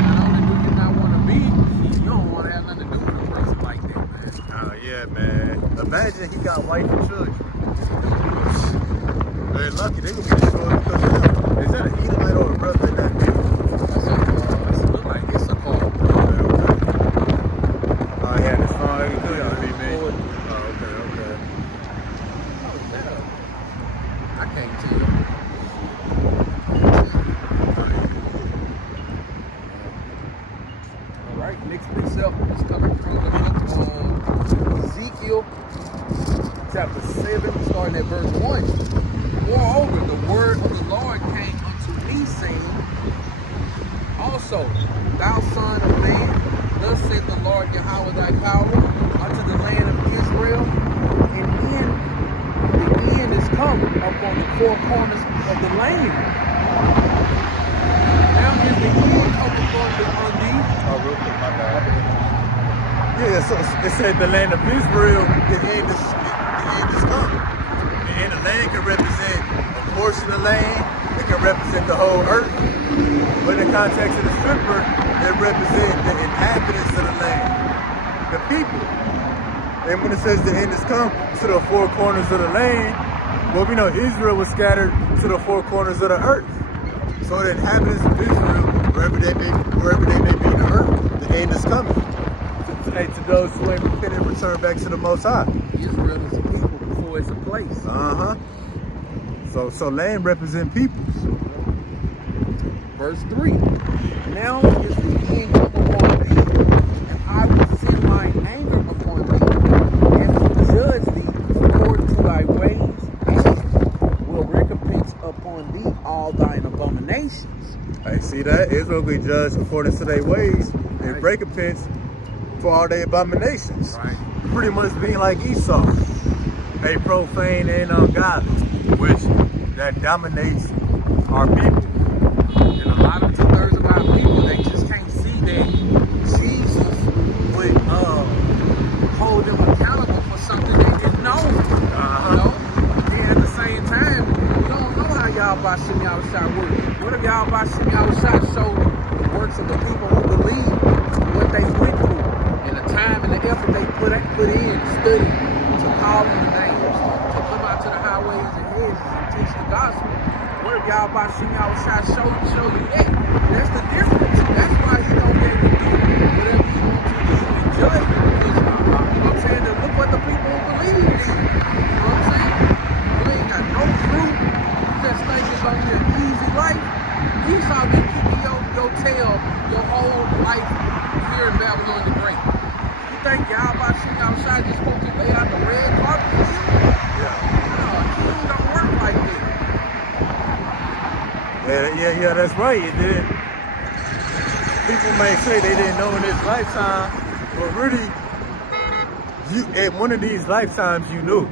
Not only do you not want to be, you don't want to have nothing to do with a person like that, man. Oh, yeah, man. Imagine he got wife and children. They're lucky. They would be destroyed because of him. Is that an Edomite or a brother in that video? It look like it's a car. Oh, yeah, the song. I can't tell. All right, next precept is coming from the book of Ezekiel, chapter 7, starting at verse 1. Moreover, the word of the Lord came unto me, saying, also, thou son of man, thus saith the Lord Yahweh thy power unto the land of Israel, and the end is come upon the four corners of the land. Now is the end come upon thee. Oh, real quick, my bad. Yeah, so it said the land of Israel, the end is come. And the land can represent a portion of land, it can represent the whole earth. But in the context of the scripture, it represents the inhabitants of the land, the people. And when it says the end is come to the four corners of the land, well, we know Israel was scattered to the four corners of the earth. So the inhabitants of Israel, wherever they may be in the earth, the end is coming. To those who ain't repented and return back to the Most High. Israel is a people before it's a place. So land represent peoples. Verse 3. Now is the end come upon thee, and I will send mine anger upon thee, and will judge thee according to thy ways, and will recompense upon thee all thine abominations. Hey, see that? Israel will be judged according to their ways, and recompense for all their abominations. Right. Pretty much being like Esau, a profane and ungodly, which that dominates our people. And a lot of 2/3 of our people, they just can't see that Jesus would hold them accountable for something they didn't know. You know? And at the same time, we don't know how Yahweh Shem Yahushua works. What if Yahweh Shem Yahushua showed the works of the people who believe what they went through and the time and the effort they put in study to call on the names, to come out to the highways and hedges and teach the gospel? What if Yahweh Shem Yahushua show you that? That's the difference. That's why he don't be able to do whatever he wants to do in judgment. Because, you know what I'm saying? That look what the people who believe did. You know what I'm saying? You ain't got no fruit. You just think it's gonna be an easy life. Esau been kicking your tail your whole life here in Babylon the Great. You think Yahweh Shem Yahushua just supposed to lay out the red carpet for you? No, he don't work like that. Yeah, that's right. It did. People may say they didn't know in this lifetime, but really, at one of these lifetimes you knew.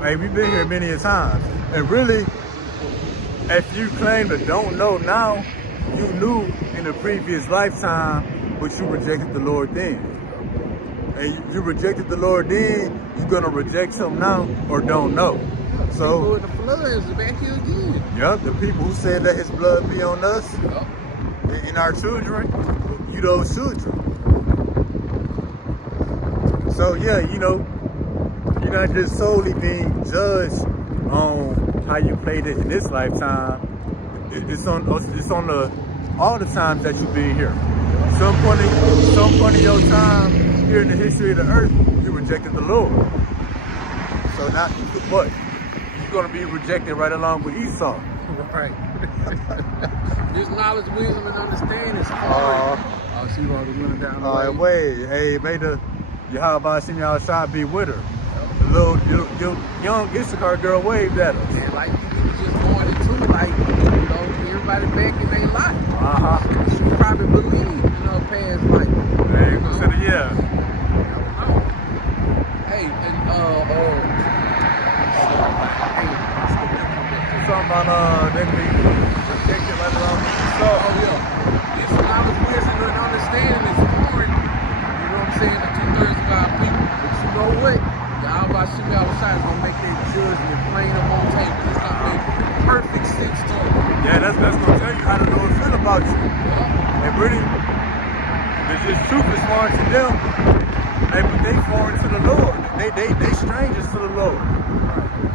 Right? We've been here many a times. And really, if you claim to don't know now, you knew in the previous lifetime, but you rejected the Lord then. And you rejected the Lord then, you're going to reject him now or don't know. So, the flood is back here again. Yep, the people who said let his blood be on us and our children, you those children. So yeah, you're not just solely being judged on how you played it in this lifetime. It's on all the times that you've been here. Some point in your time here in the history of the earth, you rejected the Lord. So now what? You're gonna be rejected right along with Esau. Right. This knowledge, wisdom, and understanding is hard. She already went down the way. Wait, hey, may the Yahweh see me outside be with her. The little young Issachar girl waved at us. And like you was just going into, like, everybody back in their life. She probably believed, past life. Hey, consider, yeah. Hey, and something about them being protected right along with Esau. This knowledge, wisdom, and understanding is important. You know what I'm saying? To 2/3 of our people. But you know what? Yahweh Shemi outside is gonna make that judgment plain up on tape. It's gonna make perfect sense to them. Yeah, that's gonna tell you how to know and feel about you. And really, this truth is foreign to them. They foreign to the Lord. They strangers to the Lord.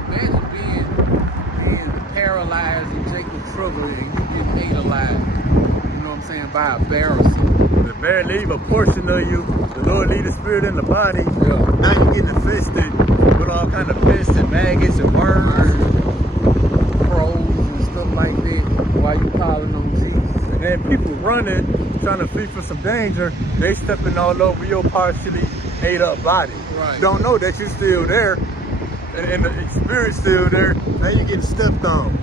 Imagine being paralyzed in Jacob's trouble and you get ate alive. You know what I'm saying? By a Pharisee. The bear leave a portion of you. The Lord leave the spirit in the body. Yeah. Now you're getting infested with all kind of pests and maggots and worms, crows and stuff like that. While you calling on Jesus. and then people running, trying to flee from some danger. They stepping all over your partially ate up body. Right. Don't know that you're still there, and the spirit's still there. Now you're getting stepped on,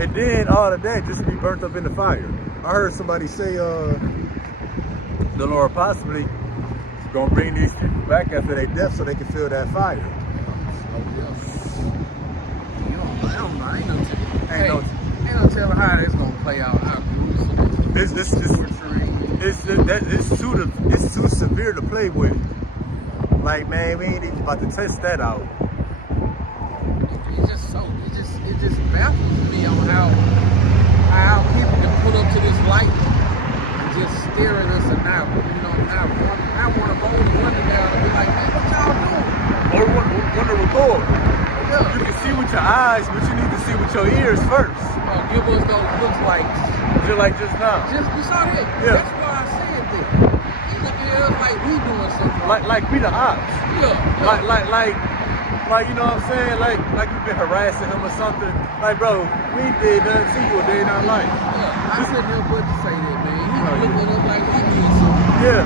and then all of that just be burnt up in the fire. I heard somebody say, the Lord possibly gonna bring these people back after their death so they can feel that fire. Ain't no telling how that's gonna play out. It's too severe to play with. Like, man, we ain't even about to test that out. It just baffles me on how people can pull up to this light and just stare at us and not want to roll the window down and be like, man, what y'all doing? Or want to record. Yeah. You can see with your eyes, but you need to see with your ears first. Give us those looks like Just now. you saw that. Yeah. That's why I said that. You look at us like we doing something. Like we the ops. Yeah. Like you know what I'm saying? Like you've been harassing him or something. Like, bro, we did nothing to you a day in our life. Yeah, I couldn't help but to say that, man. He looked at us like we did something. Yeah.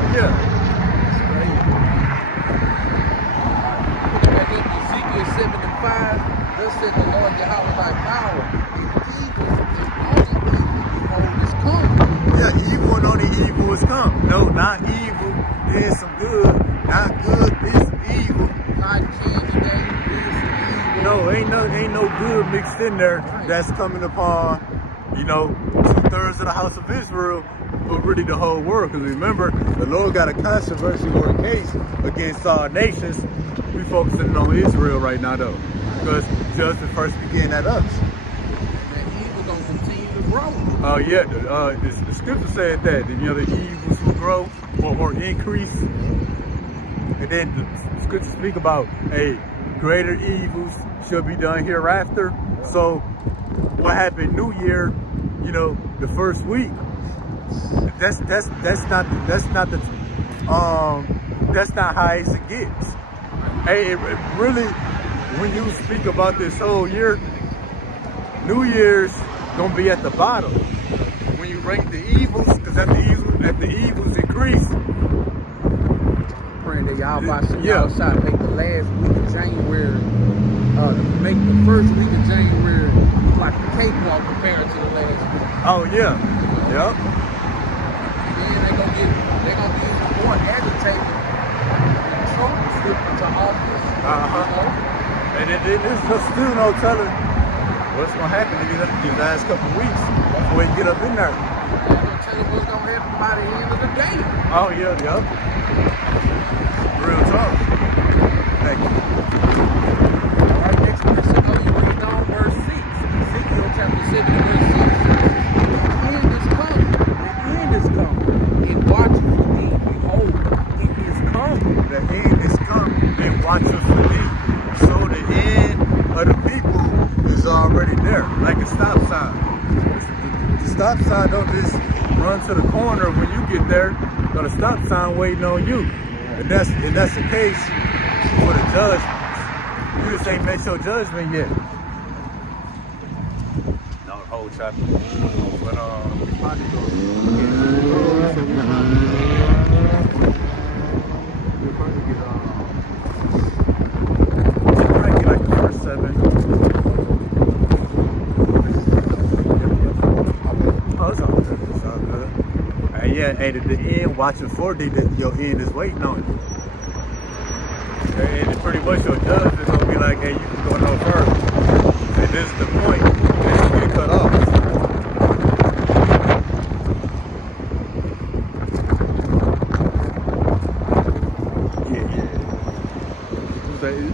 That's crazy. Put it back up to Ezekiel 7:5. Thus said the Lord Yahweh thy power. Yeah, evil and only evil is come. No, not evil. There's some good. Not good. There's some evil. Cotton candy, there's some evil. No, ain't no good mixed in there. That's coming upon, 2/3 of the house of Israel, but really the whole world. Because remember, the Lord got a controversy or a case against all nations. We focusing on Israel right now, though, because justice first began at us. That evil gonna continue to grow. Oh yeah, the scripture said that the evils will grow or increase, and then the scripture speak about greater evils shall be done hereafter. So what happened New Year, the first week, that's not how it gets. Hey, it really, when you speak about this whole year, New Year's gonna be at the bottom when you rank the evils, because as the evils increase. Praying that y'all about to outside make the last week of January, make the first week of January like a cakewalk compared to the last week. Oh yeah, yep. Then they're gonna be more agitated. Trump slipped into office. And it's just still no telling what's gonna happen in these last couple of weeks before we get up in there. They're gonna tell you what's gonna happen by the end of the day. Oh yeah, yep. Real talk. Thank you. All right, next verse, you read down verse 6. Ezekiel chapter 7 verse 6. The end is coming. The end is coming. And watch for me, behold, it is coming. The end of the people is already there, like a stop sign. The stop sign don't just run to the corner when you get there. Got a stop sign waiting on you, and that's the case for the judgment. You just ain't made your judgment yet. No, the whole chapter. But we probably go. We'll probably get like the first 7. Oh, it's all good. It's all good. And yeah, and at the end, watching 4D, your end is waiting on you. And pretty much your judge is gonna be like, hey, you can go no further. And this is the point that you get cut off.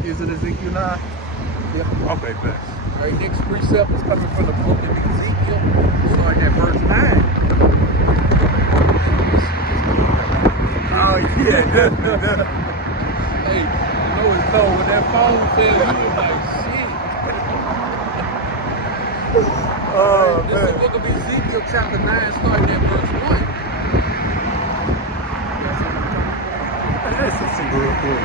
Is it Ezekiel 9? Yep. Okay, thanks. Our next precept is coming from the book of Ezekiel, starting at verse 9. Oh, yeah, definitely. Hey, you know it's cold when that phone fell, you was like, shit. Oh, This is the book of Ezekiel, chapter 9, starting at verse 1. That's just a real cool.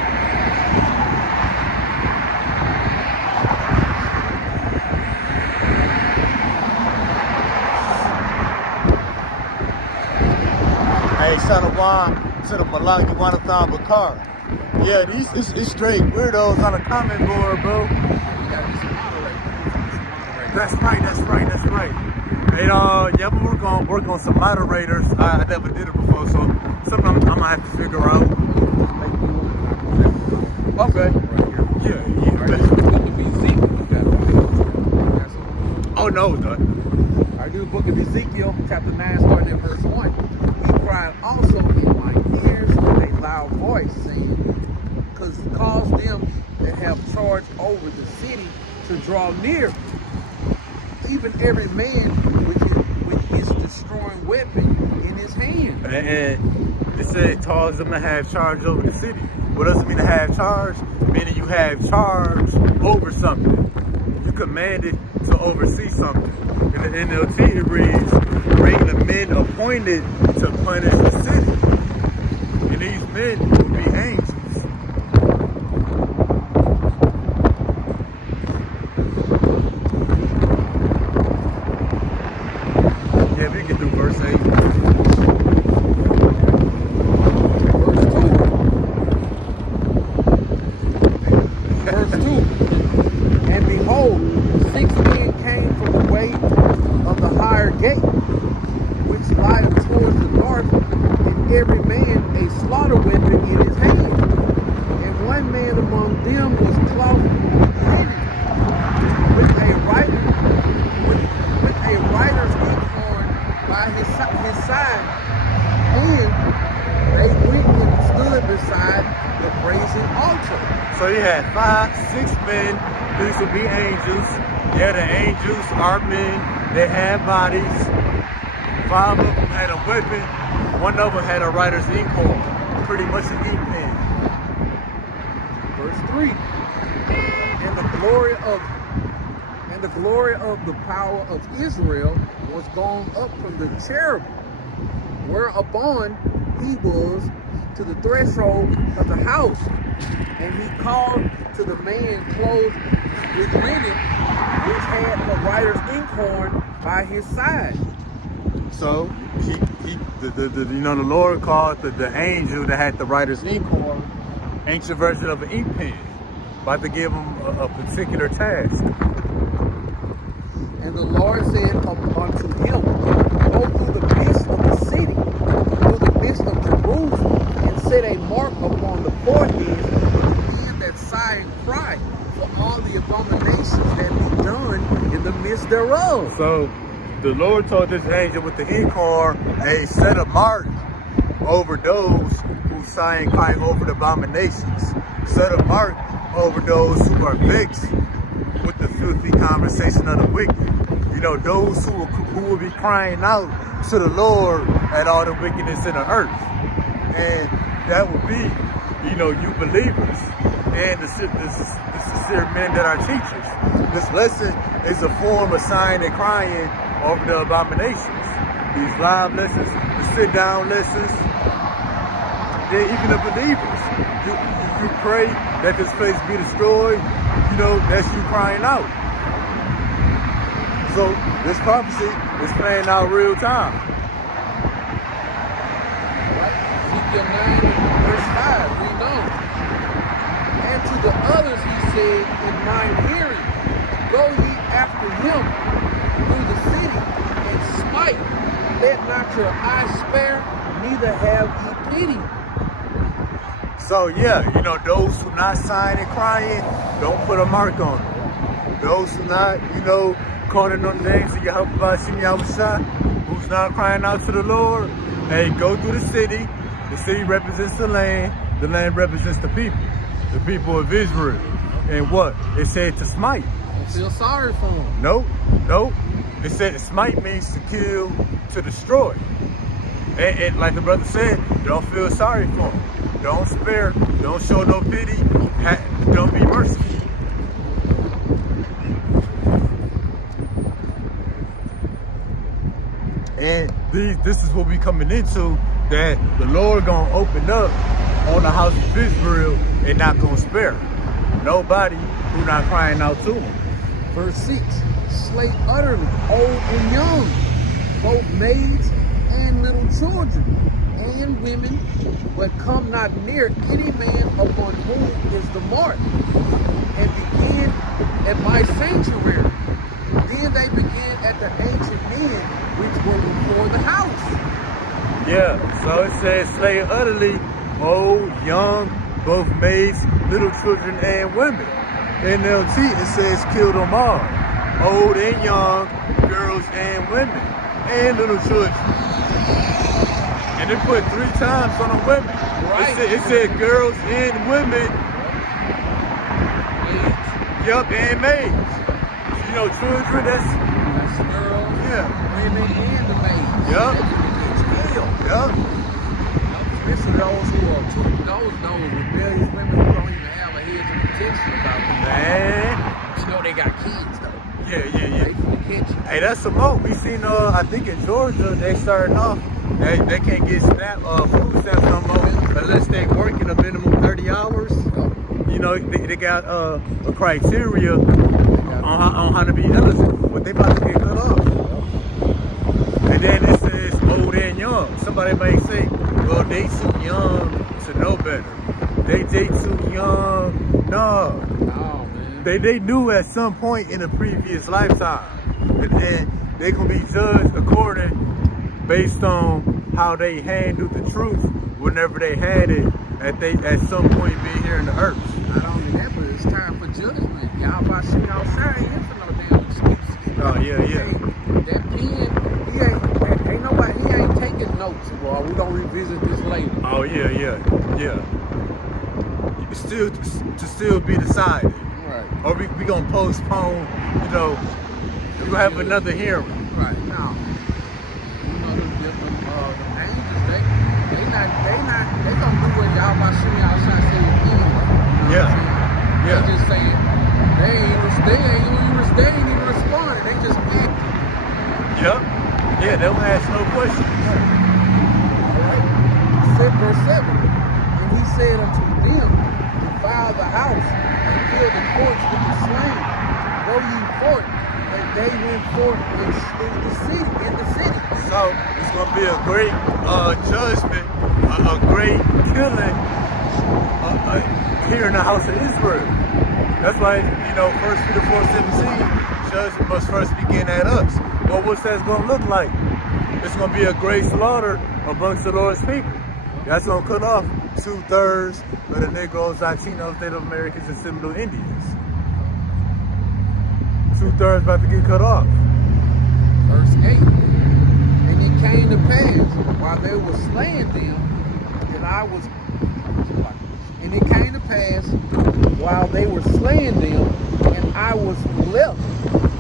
Hey, Shalom to the Malak Yawanathan Bakar. Yeah, it's straight weirdos on the comment board, bro. That's right. And yeah, we're gonna work on some moderators. I never did it before, so something I'm gonna have to figure out. Okay. Oh no, I do the book of Ezekiel, chapter 9, starting at verse 1. He cried also in my ears with a loud voice, saying, cause them that have charge over the city to draw near, even every man with his destroying weapon in his hand. and it said tells them to have charge over the city. What does it mean to have charge? Meaning you have charge over something. You commanded to oversee something. In the NLT it reads, bring the men appointed to punish the city. And these men will be angels. Yeah, we can do verse 8. Verse 2. And behold, 6 men came from the way of the higher gate, which lieth towards the north, and every man a slaughter weapon in his hand. And one man among them was clothed with a rider's inkhorn by his side, and they went and stood beside the brazen altar. So you had 5, 6 men. These would be angels. Yeah, the angels are men. They have bodies. 5 of them had a weapon. 1 of them had a rider's inkhorn. Pretty much an ink pen. Verse 3. And the glory of the power of Israel was gone up from the cherubim, whereupon he was to the threshold of the house. And he called to the man clothed with linen, which had a rider's inkhorn by his side. So the Lord called the angel that had the rider's inkhorn, ancient version of an ink pen, about to give him a particular task. And the Lord said unto him, go through the midst of the city, through the midst of Jerusalem, and set a mark upon the foreheads of the men that sigh and cry for all the abominations that be done in the midst thereof. So the Lord told this angel with the inkhorn, hey, set a mark over those who sigh and cry over the abominations. Set a mark over those who are vexed with the filthy conversation of the wicked. You know, those who will be crying out to the Lord at all the wickedness in the earth. And that would be, you know, you believers. And the sincere men that are teachers. This lesson is a form of sighing and crying over the abominations. These live lessons, the sit-down lessons, they're even the believers. You pray that this place be destroyed, you know, that's you crying out. So this prophecy is playing out real time. Ezekiel 9 verse 5, read on. And to the others he said in mine hearing, go ye after him through the city and smite. Let not your eye spare, neither have ye pity. So yeah, you know, those who not sighing and crying, don't put a mark on them. Those who not, you know, calling on the names of Yahuwah Shem Yahushua, who's not crying out to the Lord, hey, go through the city. The city represents the land represents the people of Israel. And what? It said to smite. Don't feel sorry for them. Nope. It said smite means to kill, to destroy. And like the brother said, don't feel sorry for them. Don't spare, don't show no pity, don't be merciful. And this is what we coming into, that the Lord gonna open up on the house of Israel and not gonna spare nobody who not crying out to him. Verse 6, slay utterly old and young, both maids and little children, and women, but come not near any man upon whom is the mark, and begin at my sanctuary. Then they began at the ancient men which were before the house. Yeah, so it says slay utterly old, young, both maids, little children, and women. NLT, it says kill them all. Old and young, girls and women, and little children. And it put 3 times on the women. Right. It said girls and women. Yup, and maids. You know, children, that's girls, yeah. women, and the maids. Yup. Yup. Especially those who are those rebellious women who don't even have a hedge of protection about them. Man. You know they got kids though. Yeah. They finna catch you. Hey, that's some more. We seen, I think in Georgia, they starting off, they can't get food stamps no more unless they working a minimum 30 hours. You know, they got a criteria on how to be eligible, but they about to get cut off. And then it says old and young. Somebody may say, well, they too young to know better. They too young. No, man. They knew at some point in a previous lifetime. And then they can be judged according, based on how they handled the truth whenever they had it at some point being here in the earth. Not only that, but it's time for judgment. Y'all about to see outside here for no damn excuse. Oh yeah. That pen, he ain't taking notes, boy. We gonna revisit this later. Oh yeah. Still to still be decided. Right. Or we gonna postpone, you know, we gonna have another hearing. Right. Now, you know the angels, they gonna do what y'all about to see outside say anyway. Yeah. They just saying they ain't even responding. They just acting. Yep. Yeah, they don't ask no questions. Alright. Verse 7. And he said unto them, defile the house and fill the courts with the slain. Go ye forth. And they went forth in the city. So it's gonna be a great judgment, a great killing here in the house of Israel. That's why, you know, 1 Peter 4:17, judgment must first begin at us. Well, what's that gonna look like? It's gonna be a great slaughter amongst the Lord's people. That's gonna cut off 2/3 of the Negroes, Latinos, Native Americans, and Seminole Indians. 2/3 about to get cut off. Verse 8. And it came to pass while they were slaying them that I was. And it came to pass while they were slaying them, and I was left,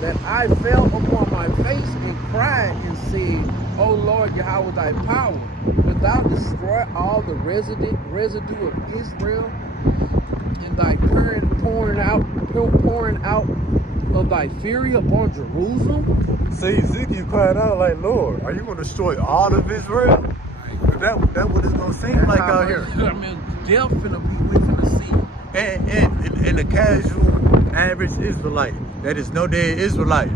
that I fell upon my face and cried and said, O Lord Yahweh, thy power, wilt thou destroy all the residue of Israel? and thy pouring out of thy fury upon Jerusalem? See, Ezekiel cried out like, Lord, are you going to destroy all of Israel? That what it's going to seem like out here. I mean, death finna be within the sea. And the casual, average Israelite that is no day Israelite,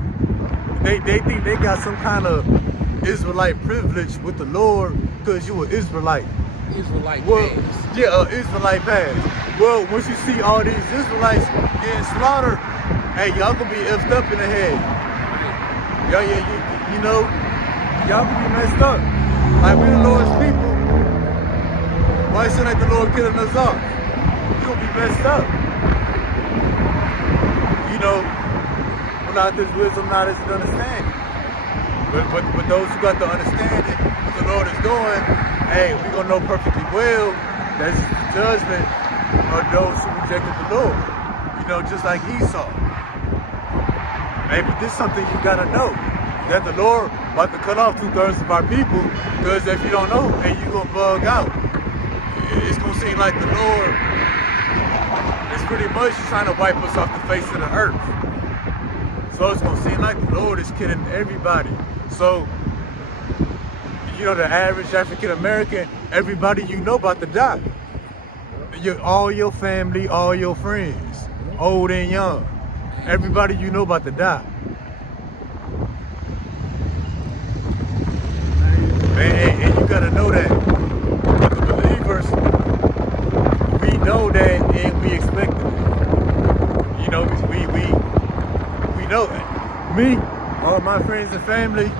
they think they got some kind of Israelite privilege with the Lord because you an Israelite. Israelite pass. Yeah, Israelite pass. Well, once you see all these Israelites getting slaughtered, hey, y'all gonna be effed up in the head. Y'all, you know, y'all gonna be messed up. Like we the Lord's people. Why it seem like the Lord killing us off? You gonna be messed up. You know, without this wisdom, knowledge, and understanding. But those who got the understanding what the Lord is doing, hey, we gonna know perfectly well that's the judgment of those who rejected the Lord. You know, just like Esau. Hey, but this is something you gotta know. That the Lord about to cut off 2/3 of our people, because if you don't know, hey, you gonna bug out. It's gonna seem like the Lord is pretty much trying to wipe us off the face of the earth. So it's gonna seem like the Lord is killing everybody. So, you know, the average African American, everybody you know about to die. All your family, all your friends, old and young, everybody you know about to die. And you gotta know that. But the believers, we know that and we expect it. You know, we know that. Me, all my friends and family,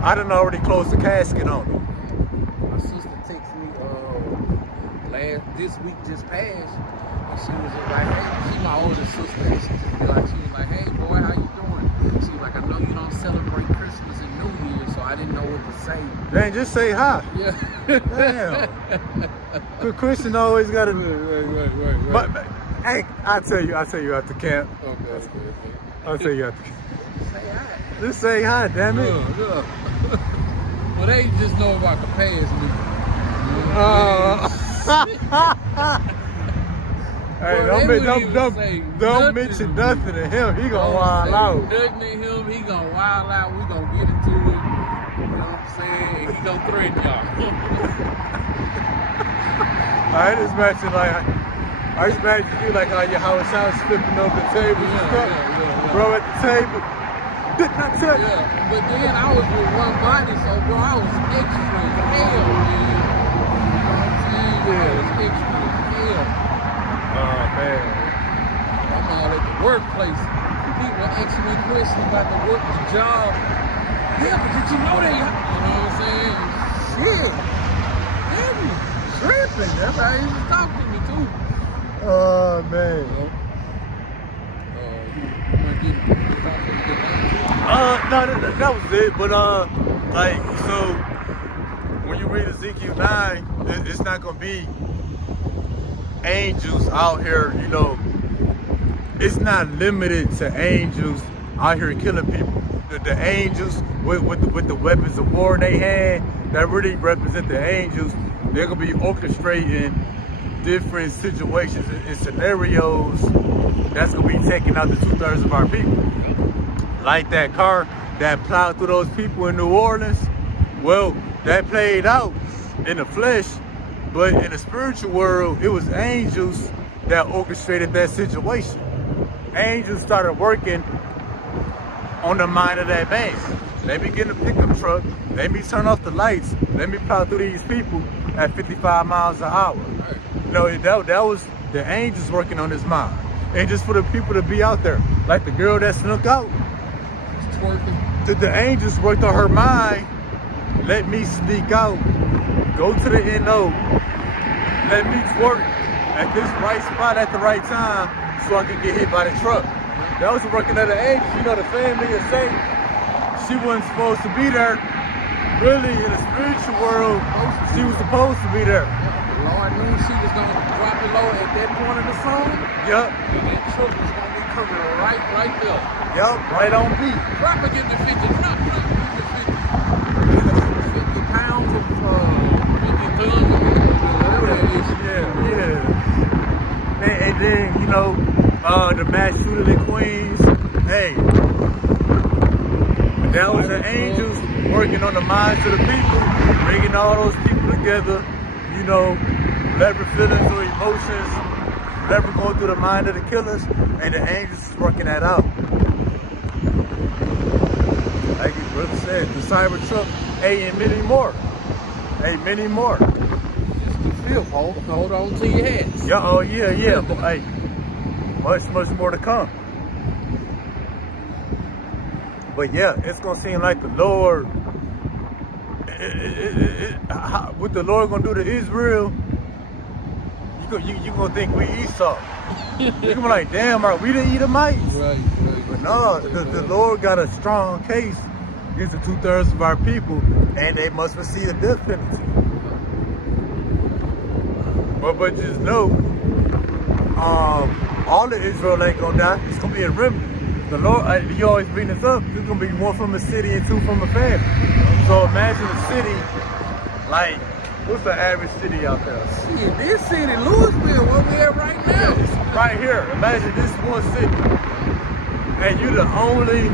I done already closed the casket on them. My sister texted me this week just passed, and she was just like, hey, she my older sister, and she was like, hey boy, how you doing? She was like, I know you don't celebrate Christmas and New Year, so I didn't know what to say. Man, just say hi. Yeah. Damn. Good Christian always gotta. Right. But hey, I'll tell you after camp. Okay. I'll tell you after camp. Say hi. Just say hi, damn it. Yeah. Well, they just know about the past, Hey, don't mention nothing to him. He gonna wild out. Nothing to him. He gonna wild out. We gonna get into it. You know what I'm saying? He gonna threaten y'all. I just imagine you like how it sounds flipping over the tables and stuff. Yeah. Bro at the table. Did not touch. Yeah, but then I was with one body, so bro, I was extra as hell, man. I was extra as hell. Oh man. I'm all at the workplace. People asking me questions about the work job. Yeah, but did you know that? You know what I'm saying? Shit. Heavy. Tripping. That's how he was talking to me too. Oh man. No, that was it. But like, so when you read Ezekiel 9, it's not gonna be angels out here. You know, it's not limited to angels out here killing people. The angels with the weapons of war they had that really represent the angels. They're gonna be orchestrating different situations and scenarios that's gonna be taking out the 2/3 of our people. Like that car that plowed through those people in New Orleans. Well, that played out in the flesh, but in the spiritual world, it was angels that orchestrated that situation. Angels started working on the mind of that man. Let me get in a pickup truck, let me turn off the lights, let me plow through these people at 55 miles an hour. You know, that was the angels working on his mind. And just for the people to be out there, like the girl that snuck out, the angels worked on her mind. Let me sneak out, go to the NO, let me twerk at this right spot at the right time so I can get hit by the truck. That was working of the angels. You know, the family is saying she wasn't supposed to be there. Really, in the spiritual world, she was supposed to be there. The Lord knew she was going to drop it low at that point of the song. Yup. And that truck was going to be coming right there. Yup, right on beat. Drop it, get the 50. Drop it, get the 50. 50 pounds of 50 tons of whatever that is. Yeah. And then, you know, the mass shooting in Queens. Hey, that was the angels working on the minds of the people, bringing all those people together, you know, whatever feelings or emotions, whatever going through the mind of the killers, and the angels is working that out. Like his brother said, the Cybertruck, hey, and many more. Hey, many more. Hold on to your hats. Yeah, oh yeah, but hey, much more to come. But yeah, it's gonna seem like the Lord, what the Lord gonna do to Israel, you gonna think we Esau. You're gonna be like, damn, are we the Edomites? Right. But no, the Lord got a strong case against the 2/3 of our people, and they must receive the death penalty. But just know, all of Israel ain't gonna die. It's gonna be a remnant. The Lord, you always bring this up, there's gonna be one from a city and two from a family. So imagine a city, like, what's the average city out there? Shit, this city, Louisville, where we at right now. It's right here. Imagine this one city. And you the only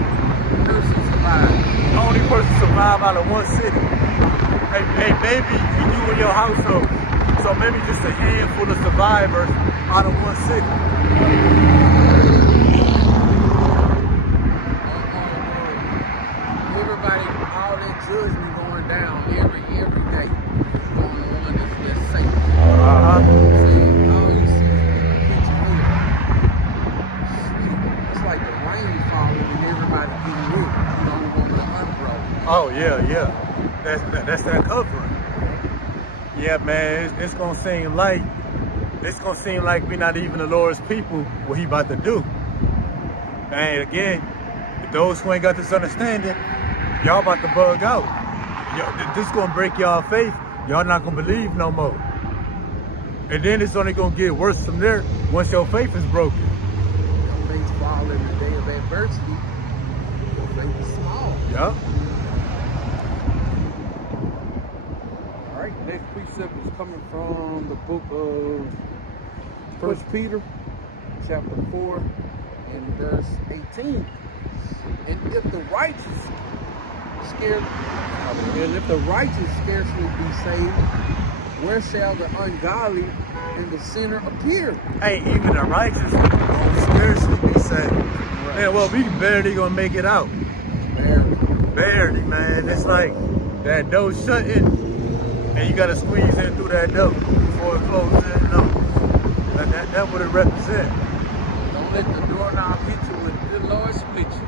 Person survive out of one city. Hey, maybe you and your household. So maybe just a handful of survivors out of one city. Everybody, all that judgment going down every day. On the one that's safe. Uh-huh. See, all you see is pitch clear. It's like the rain falling and everybody getting lit. You know, on the umbrella. Oh yeah. That's that covering. Yeah, man, it's gonna seem like we're not even the Lord's people. What He about to do. And again, those who ain't got this understanding, y'all about to bug out. This gonna break y'all faith. Y'all not gonna believe no more. And then it's only gonna get worse from there once your faith is broken. Your faith fall in the day of adversity. Your faith is small. Yeah. All right, next precept is coming from the book of 1 Peter, chapter 4, and verse 18. And if the righteous scarcely be saved, where shall the ungodly and the sinner appear? Hey, even the righteous gonna scarcely be saved. Man, well, we barely gonna make it out. Barely, man. It's like that door shutting, and you gotta squeeze in through that door before it closes in. No, that's what it represents. Don't let the doorknob hit you with the Lord split you.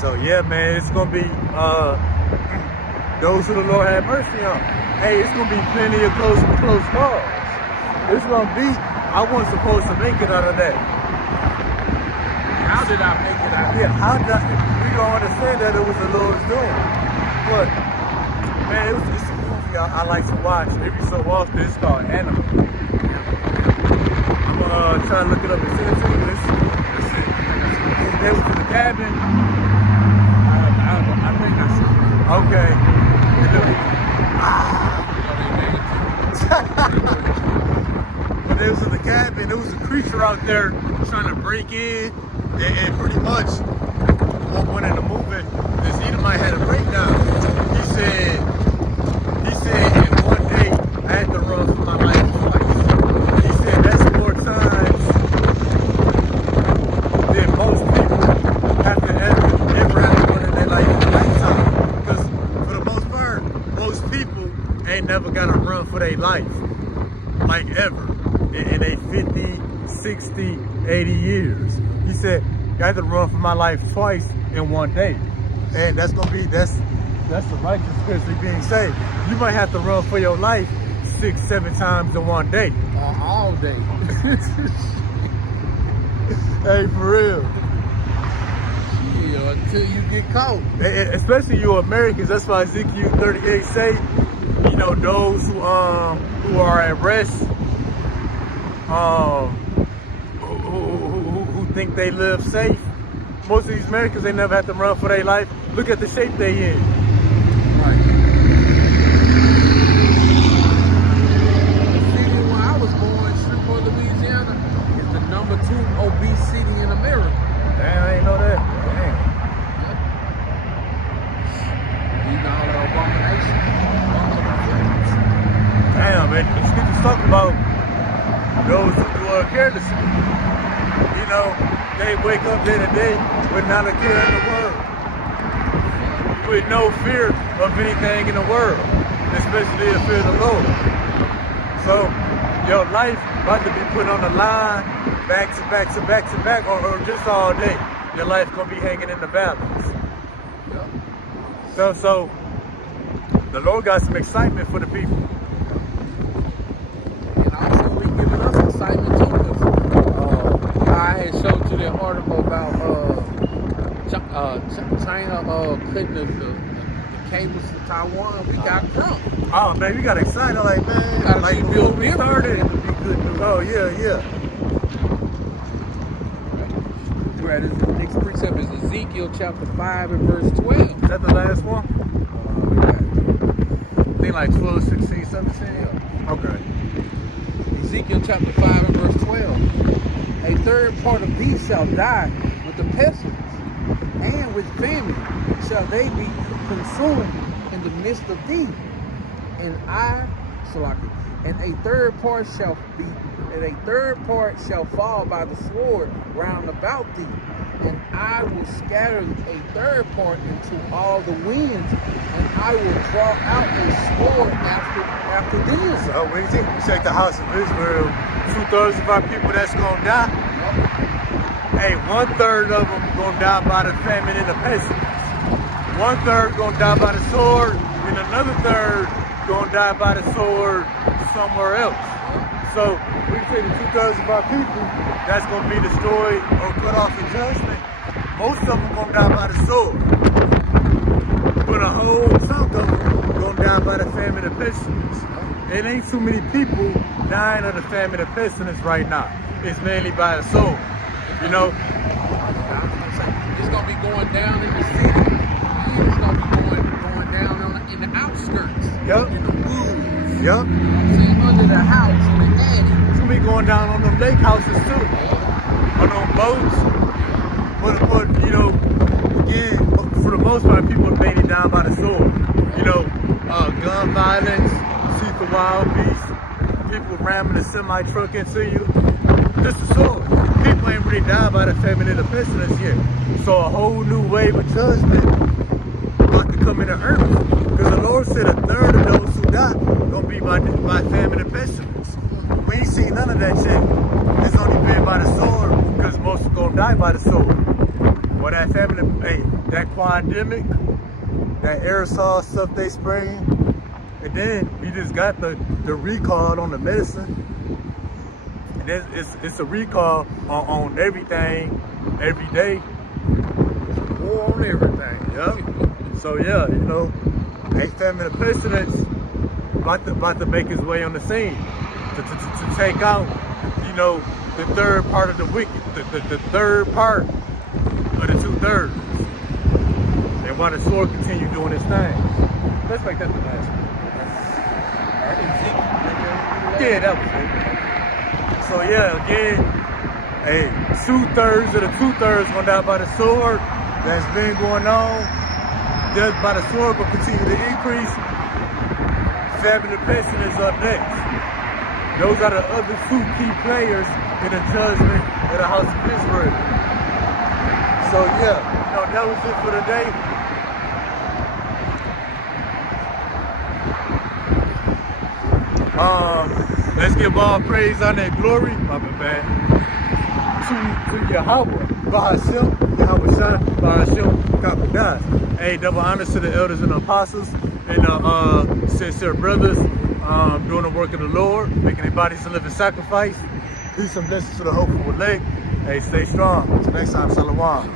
So yeah, man, it's gonna be those who the Lord have mercy on. Hey, it's gonna be plenty of close calls. It's gonna be. I wasn't supposed to make it out of that. How did I make it out? Yeah, how did we don't understand that it was the Lord's doing. But man, it's a movie I like to watch every so often. It's called Animal. I'm gonna try to look it up and send it to you. They was in the cabin. I think I see it. Okay. When they was in the cabin, there was a creature out there trying to break in, and pretty much when in the movie, this Edomite had a breakdown. He said in one day I had to run for my life twice. He said that's more times than most people have to ever have to run in their life in a lifetime. Because for the most part, most people ain't never got to run for their life. Like ever. In a 50, 60, 80 years. He said, I had to run for my life twice in one day. And that's the righteous spiritually being saved. You might have to run for your life 6, 7 times in one day. All day. Hey, for real. Yeah, until you get caught. Especially you Americans, that's why Ezekiel 38 say, you know, those who are at rest, who think they live safe. Most of these Americans, they never have to run for their life. Look at the shape they in. Right. Louisiana is the #2 obese city in America. Damn, I ain't know that. Damn. Eating all the abominations. Damn, man. You get to talk about those who do carelessly. You know, they wake up day to day with not a care in the world. With no fear of anything in the world, especially the fear of the Lord. So, your life about to be put on the line, back to back to back to back, or just all day. Your life gonna be hanging in the balance. So the Lord got some excitement for the people. And also, He giving us excitement too. Because I had showed you that article about China cutting the cables to Taiwan. We got crunk. Oh man, we got excited like man. Gotta like see before Bill we Different started. to be good news. Oh yeah. We're at the next precept is Ezekiel chapter 5 and verse 12. Is that the last one? I think like 12, 16, 17. Okay. Ezekiel chapter 5 and verse 12. A third part of thee shall die with the pestilence, and with famine shall they be consumed in the midst of thee. And a third part shall fall by the sword round about thee. And I will scatter a third part into all the winds, and I will draw out a sword after them. So when you check the house of Israel, 2/3 of our people that's gonna die. Hey, 1/3 of them gonna die by the famine and the pestilence. 1/3 gonna die by the sword, and another third gonna die by the sword somewhere else. So we say the 2/3 of our people that's gonna be destroyed or cut off in judgment. Most of them gonna die by the sword, but a whole chunk of them gonna die by the famine and pestilence. It ain't too many people dying of the famine and pestilence right now. It's mainly by the sword. You know, It's gonna be going down in the city, and it's gonna be going down in the outskirts. Yup. In the woods. Yup. I'm saying under the house, in the attic. It's gonna be going down on them lake houses too, on them boats. But you know, again, for the most part, people are mainly down by the sword. You know, gun violence, shoot the wild beasts, people ramming a semi truck into you. Just the sword. People ain't really died by the famine and the pestilence yet. So a whole new wave of judgment about to come into earth. Because the Lord said 1/3 of those who die gonna be by famine and pestilence. We ain't seen none of that yet. It's only been by the sword, because most are gonna die by the sword. Well, that famine, hey, that pandemic, that aerosol stuff they spraying, and then we just got the recall on the medicine. And it's a recall on everything, every day. War on everything. Yeah. So yeah, you know, that famine and pestilence about to make its way on the scene to take out, you know, the third part of the wicked, the third part of the 2/3. And while the sword continue doing its thing. Let's make that the last one. Yeah, that was it. So yeah, again, hey, 2/3 of the 2/3 gonna die by the sword. That's been going on. Death by the sword will continue to increase. Famine and pestilence up next. Those are the other two key players in the judgment of the house of Israel. So yeah, you know, that was it for today. Let's give all praise, honor, and glory, my bad, to Yahweh, Bahashem, Yahweh Shah, Bahashem, Kapadas. Hey, double honors to the elders and the apostles and sincere brothers doing the work of the Lord, making their bodies a living sacrifice. Peace and blessings to the hopeful elect. Hey, stay strong. Until next time, Shalom.